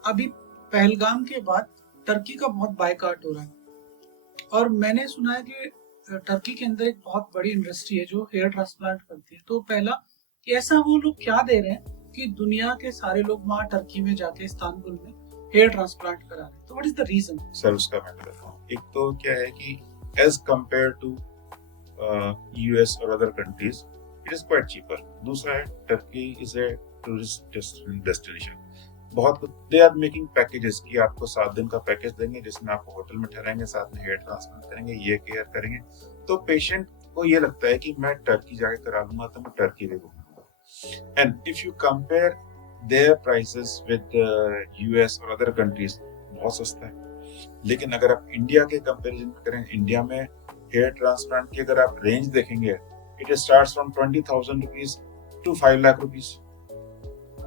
अभी पहलगाम के बाद टर्की का बहुत बायकॉट हो रहा है और मैंने सुना है कि टर्की के अंदर एक बहुत बड़ी इंडस्ट्री है जो हेयर ट्रांसप्लांट करती है। तो पहला कि ऐसा वो लोग क्या दे रहे हैं कि दुनिया के सारे लोग वहाँ टर्की में जाके इस्तांबुल में हेयर ट्रांसप्लांट करा रहे हैं? तो what is the reason? Sir उसका मैं बताता हूँ। एक तो क्या है कि एज कंपेयर टू यूएस और other countries it is quite cheaper. दूसरा है Turkey is a tourist destination. बहुत कुछ दे आर मेकिंग पैकेजेस कि आपको 7 दिन का पैकेज देंगे जिसमें आप होटल में ठहरेंगे, साथ में हेयर ट्रांसप्लांट करेंगे, ये केयर करेंगे। तो पेशेंट को ये लगता है कि मैं टर्की जाके करा लूंगा तो मैं टर्की में घूमूंगा। And if you compare there prices with US और अदर कंट्रीज, बहुत सस्ता है। लेकिन अगर आप इंडिया के कंपैरिजन में करें, इंडिया में हेयर ट्रांसप्लांट की अगर आप रेंज देखेंगे, it starts from 20,000 rupees to 5 lakh rupees.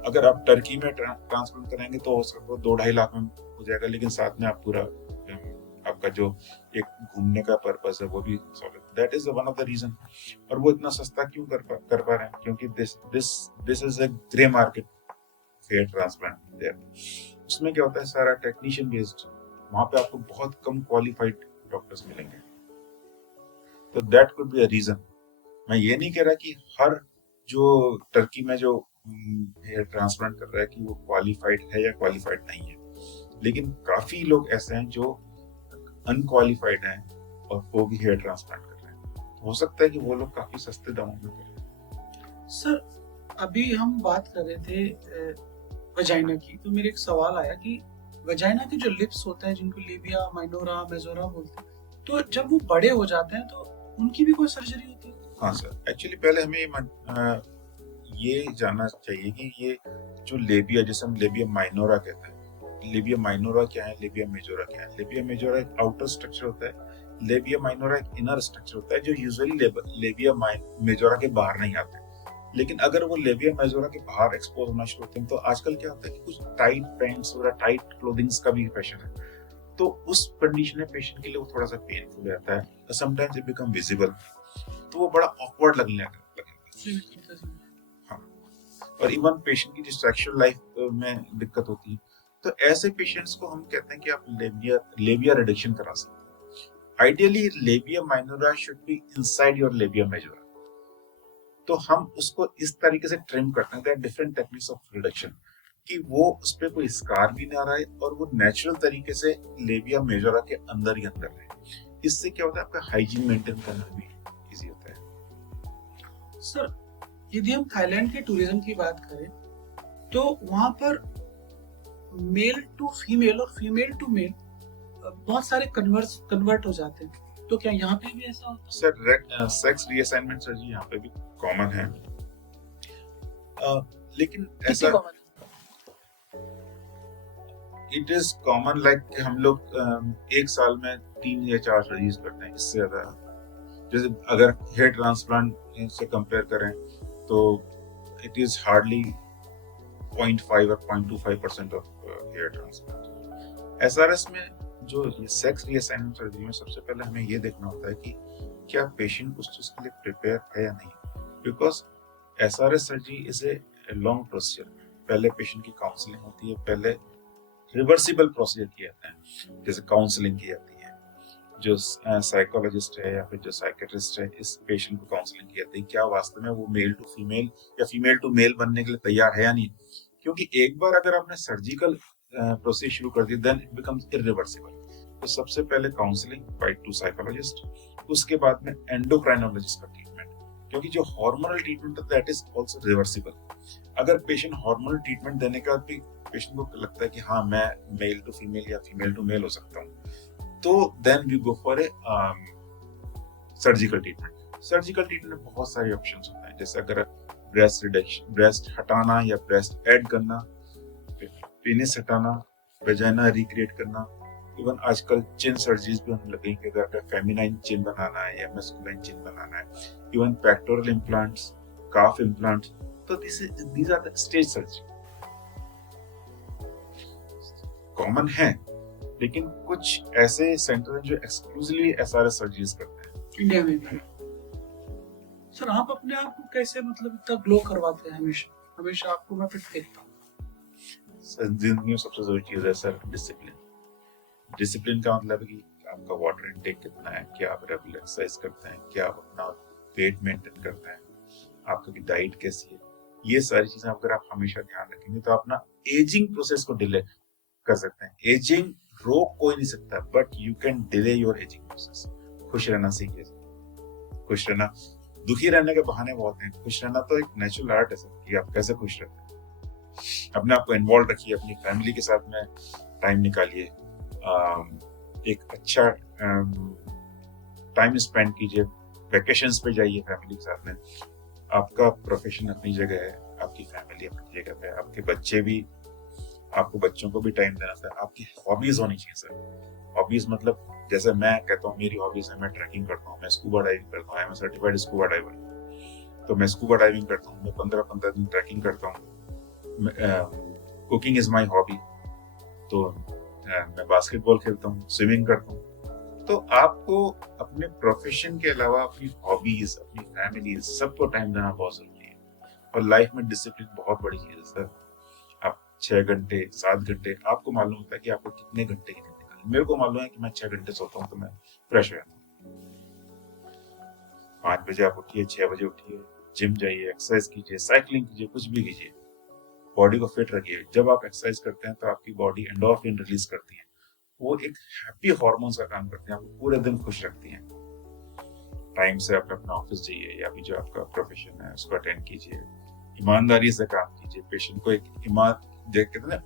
अगर आप टर्की में ट्रांसप्लांट करेंगे तो हो सकता है 2-2.5 लाख में हो जाएगा, लेकिन साथ में आप पूरा आपका जो एक घूमने का पर्पस है वो भी solve. That is one of the reason. और वो इतना सस्ता क्यों कर पा रहे हैं? क्योंकि this is a grey market hair transplant there. उसमें क्या होता है, सारा टेक्नीशियन बेस्ड, वहां पे आपको बहुत कम क्वालिफाइड डॉक्टर्स मिलेंगे। तो that could be a reason. मैं ये नहीं कह रहा कि हर जो टर्की में जो हेयर ट्रांसप्लांट कर रहा है कि वो क्वालिफाइड है या क्वालिफाइड नहीं है, लेकिन काफी लोग ऐसे हैं जो अनक्वालिफाइड हैं और वो भी हेयर ट्रांसप्लांट कर रहे हैं। हो सकता है कि वो लोग काफी सस्ते दामों में करें। सर अभी हम बात कर रहे थे वजाइना की, तो मेरे एक सवाल आया कि वजाइना के जो लिप्स होते हैं जिनको लेबिया माइनोरा मेजोरा बोलते हैं, तो जब वो बड़े हो जाते हैं तो उनकी भी कोई सर्जरी होती है? हाँ सर, एक्चुअली पहले हमें ये जानना चाहिए कि ये जो लेबिया, जैसे हम लेबिया माइनोरा कहते हैं, लेबिया माइनोरा क्या है, लेबिया मेजोरा क्या है? लेबिया मेजोरा एक आउटर स्ट्रक्चर होता है, लेबिया माइनोरा एक इनर स्ट्रक्चर होता है जो यूजुअली लेबिया मेजोरा के बाहर नहीं आते। लेकिन अगर वो लेबिया मेजोरा के बाहर एक्सपोज होना शुरू होते हैं तो आजकल क्या होता है कि कुछ टाइट पैंट्स वगैरह, टाइट क्लोथिंग्स का भी फैशन है, तो उस कंडीशन में पेशेंट के लिए वो थोड़ा सा पेनफुल रहता है। समटाइम्स इट बिकम विजिबल, तो वो बड़ा ऑकवर्ड लगने लगेगा। हाँ, और इवन पेशेंट की जो सेक्सुअल लाइफ में दिक्कत होती है, तो ऐसे पेशेंट्स को हम कहते हैं कि आप लेबिया रिडक्शन करा सकते हैं। Ideally labia minora should be inside your labia majora, तो हम उसको इस तरीके से ट्रिम करते हैं। There are different techniques of reduction कि वो उस पे कोई स्कार भी ना रहे और वो नेचुरल तरीके से लेबिया मेजोरा के अंदर ही अंदर रहे। इससे क्या होता है, आपका हाइजीन मेंटेन करना भी इजी होता है। सर यदि हम थाईलैंड के टूरिज्म की बात करें तो वहां पर मेल टू फीमेल और फीमेल टू मेल बहुत सारे कन्वर्ट हो जाते हैं, तो क्या यहाँ पे भी ऐसा होता है? सर सेक्स रीअसाइनमेंट सर्जरी यहाँ पे भी कॉमन है, लेकिन ऐसा इट इज कॉमन लाइक हम लोग एक साल में 3 या 4 सर्जरीज करते हैं, इससे ज्यादा। जैसे अगर हेयर ट्रांसप्लांट से कंपेयर करें तो इट इज हार्डली 0.5 और 0.25% ऑफ हेयर ट्रांसप्लांट। एसआरएस में जो ये सेक्स रीअसाइनमेंट सर्जरी में सबसे पहले हमें ये देखना होता है कि क्या पेशेंट उस चीज के लिए प्रिपेयर है या नहीं, because SRS surgery is a long procedure. पहले पेशेंट की काउंसलिंग होती है, पहले रिवर्सिबल प्रोसीजर किया जाता है, जैसे काउंसलिंग की जाती है, जो साइकोलॉजिस्ट है या फिर जो साइकेट्रिस्ट है, इस पेशेंट को काउंसलिंग की जाती है क्या वास्तव में वो मेल टू फीमेल या फीमेल टू मेल बनने के लिए तैयार है या नहीं। क्योंकि एक बार अगर आपने सर्जिकल प्रोसेस शुरू कर दी, देन इट बिकम्स इरिवर्सिबल। तो सबसे पहले काउंसलिंग बाय टू साइकोलॉजिस्ट, उसके बाद में एंडोक्राइनोलॉजिस्ट का ट्रीटमेंट, क्योंकि जो हार्मोनल ट्रीटमेंट है दैट इज आल्सो रिवर्सिबल। अगर पेशेंट हार्मोनल ट्रीटमेंट देने के बाद भी पेशेंट को लगता है कि हाँ मैं मेल टू फीमेल या फीमेल टू मेल हो सकता हूँ, तो then we go for a surgical treatment. Surgical treatment में बहुत सारे ऑप्शंस होते हैं, जैसे अगर ब्रेस्ट रिडक्शन, ब्रेस्ट हटाना या ब्रेस्ट ऐड करना, पेनिस हटाना, वेजाइना रिक्रिएट करना, इवन आजकल चिन सर्जरीज भी होने लगी कि अगर फेमिनाइन चिन बनाना है या मैस्कुलाइन चिन बनाना है, even pectoral implants, calf implants, तो these are the stage surgery. Common है, लेकिन कुछ ऐसे सेंटर हैं जो एक्सक्लूसिवली एसआरएस सर्जरीज करते हैं इंडिया में भी। सर आप अपने आप को कैसे मतलब इतना ग्लो करवाते हैं? हमेशा आपको मैं फिट देखता हूँ। जिंदगी में सबसे जरूरी चीज है सर डिसिप्लिन। डिसिप्लिन का मतलब है कि आपका वाटर इनटेक कितना है, क्या आप रेगुलर एक्सरसाइज करते हैं, क्या आप अपना वेट मेंटेन करते हैं, आपकी डाइट कैसी है, ये सारी चीजें अगर आप हमेशा ध्यान रखेंगे तो अपना एजिंग प्रोसेस को डिले कर सकते हैं। एजिंग रोक कोई नहीं सकता, but you can delay your ageing process. खुश रहना सीखिए। खुश रहना, दुखी रहने के बहाने बहुत हैं, खुश रहना तो एक नेचुरल आर्ट है सर कि आप कैसे खुश रहते हैं। अपने आप को इन्वॉल्व रखिए, अपनी फैमिली के साथ में टाइम निकालिए, एक अच्छा टाइम स्पेंड कीजिए, वेकेशंस पे जाइए फैमिली के साथ में। आपका प्रोफेशन अपनी जगह है, आपकी फैमिली अपनी जगह पे है, आपके बच्चे भी, आपको बच्चों को भी टाइम देना है। आपकी हॉबीज होनी चाहिए सर। हॉबीज मतलब जैसे मैं कहता हूँ मेरी हॉबीज है, मैं ट्रैकिंग करता हूँ, मैं स्कूबा डाइविंग करता हूँ, मैं सर्टिफाइड स्कूबा डाइवर, तो मैं स्कूबा डाइविंग करता हूँ, मैं 15-15 दिन ट्रैकिंग करता हूँ। कुकिंग इज माई हॉबी, तो मैं बास्केटबॉल खेलता हूँ, स्विमिंग करता हूँ। तो आपको अपने प्रोफेशन के अलावा अपनी हॉबीज, अपनी फैमिली, सबको टाइम देना बहुत जरूरी है। और लाइफ में डिसिप्लिन बहुत बड़ी चीज है सर। आप 6 घंटे 7 घंटे, आपको मालूम होता है कि आपको कितने घंटे की नींद निकालनी। मेरे को मालूम है कि मैं 6 घंटे सोता हूँ तो मैं फ्रेश हो जाता हूँ। 5 बजे आप उठिए, 6 बजे उठिए, जिम जाइए, एक्सरसाइज कीजिए, साइकिलिंग कीजिए, कुछ भी कीजिए, बॉडी को फिट रखिए। जब आप एक्सरसाइज करते हैं तो आपकी बॉडी एंडोर्फिन रिलीज करती है, वो एक हैप्पी हार्मोन्स का काम करते हैं, आपको पूरे दिन खुश रखती हैं। टाइम से आप अपना ऑफिस जाइए या भी जो आपका प्रोफेशन है उसको अटेंड कीजिए, ईमानदारी से काम कीजिए, पेशेंट को कहते हैं ना,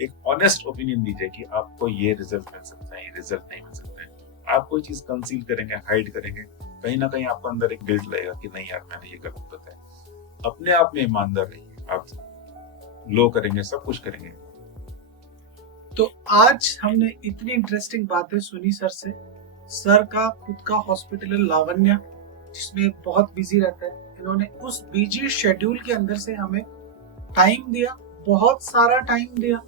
एक ऑनेस्ट ओपिनियन दीजिए कि आपको ये रिजल्ट मिल सकता है, ये रिजल्ट नहीं मिल सकता है। आप कोई चीज कंसील करेंगे, हाइड करेंगे, कहीं ना कहीं आपको अंदर एक गिल्ट लगेगा कि नहीं यार मैंने ये गलत बताया। अपने आप में ईमानदार रहिए, आप लो करेंगे, सब कुछ करेंगे। तो आज हमने इतनी इंटरेस्टिंग बातें सुनी सर से। सर का खुद का हॉस्पिटल है लावण्या, जिसमें बहुत बिजी रहता है। इन्होंने उस बिजी शेड्यूल के अंदर से हमें टाइम दिया, बहुत सारा टाइम दिया,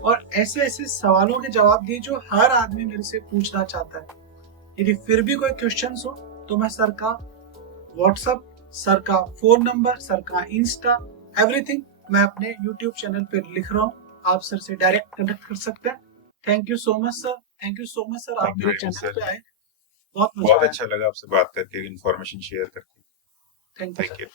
और ऐसे ऐसे सवालों के जवाब दिए जो हर आदमी मेरे से पूछना चाहता है। यदि फिर भी कोई क्वेश्चंस हो तो मैं सर का व्हाट्सएप, सर का फोन नंबर, सर का इंस्टा, एवरीथिंग मैं अपने यूट्यूब चैनल पे लिख रहा हूँ। आप सर से डायरेक्ट कनेक्ट कर सकते हैं। Thank you so much sir, thank you so much sir, आप मेरे चैनल पे आए, बहुत मजा आया। अच्छा लगा आपसे बात करके, इन्फॉर्मेशन शेयर करके। Thank you.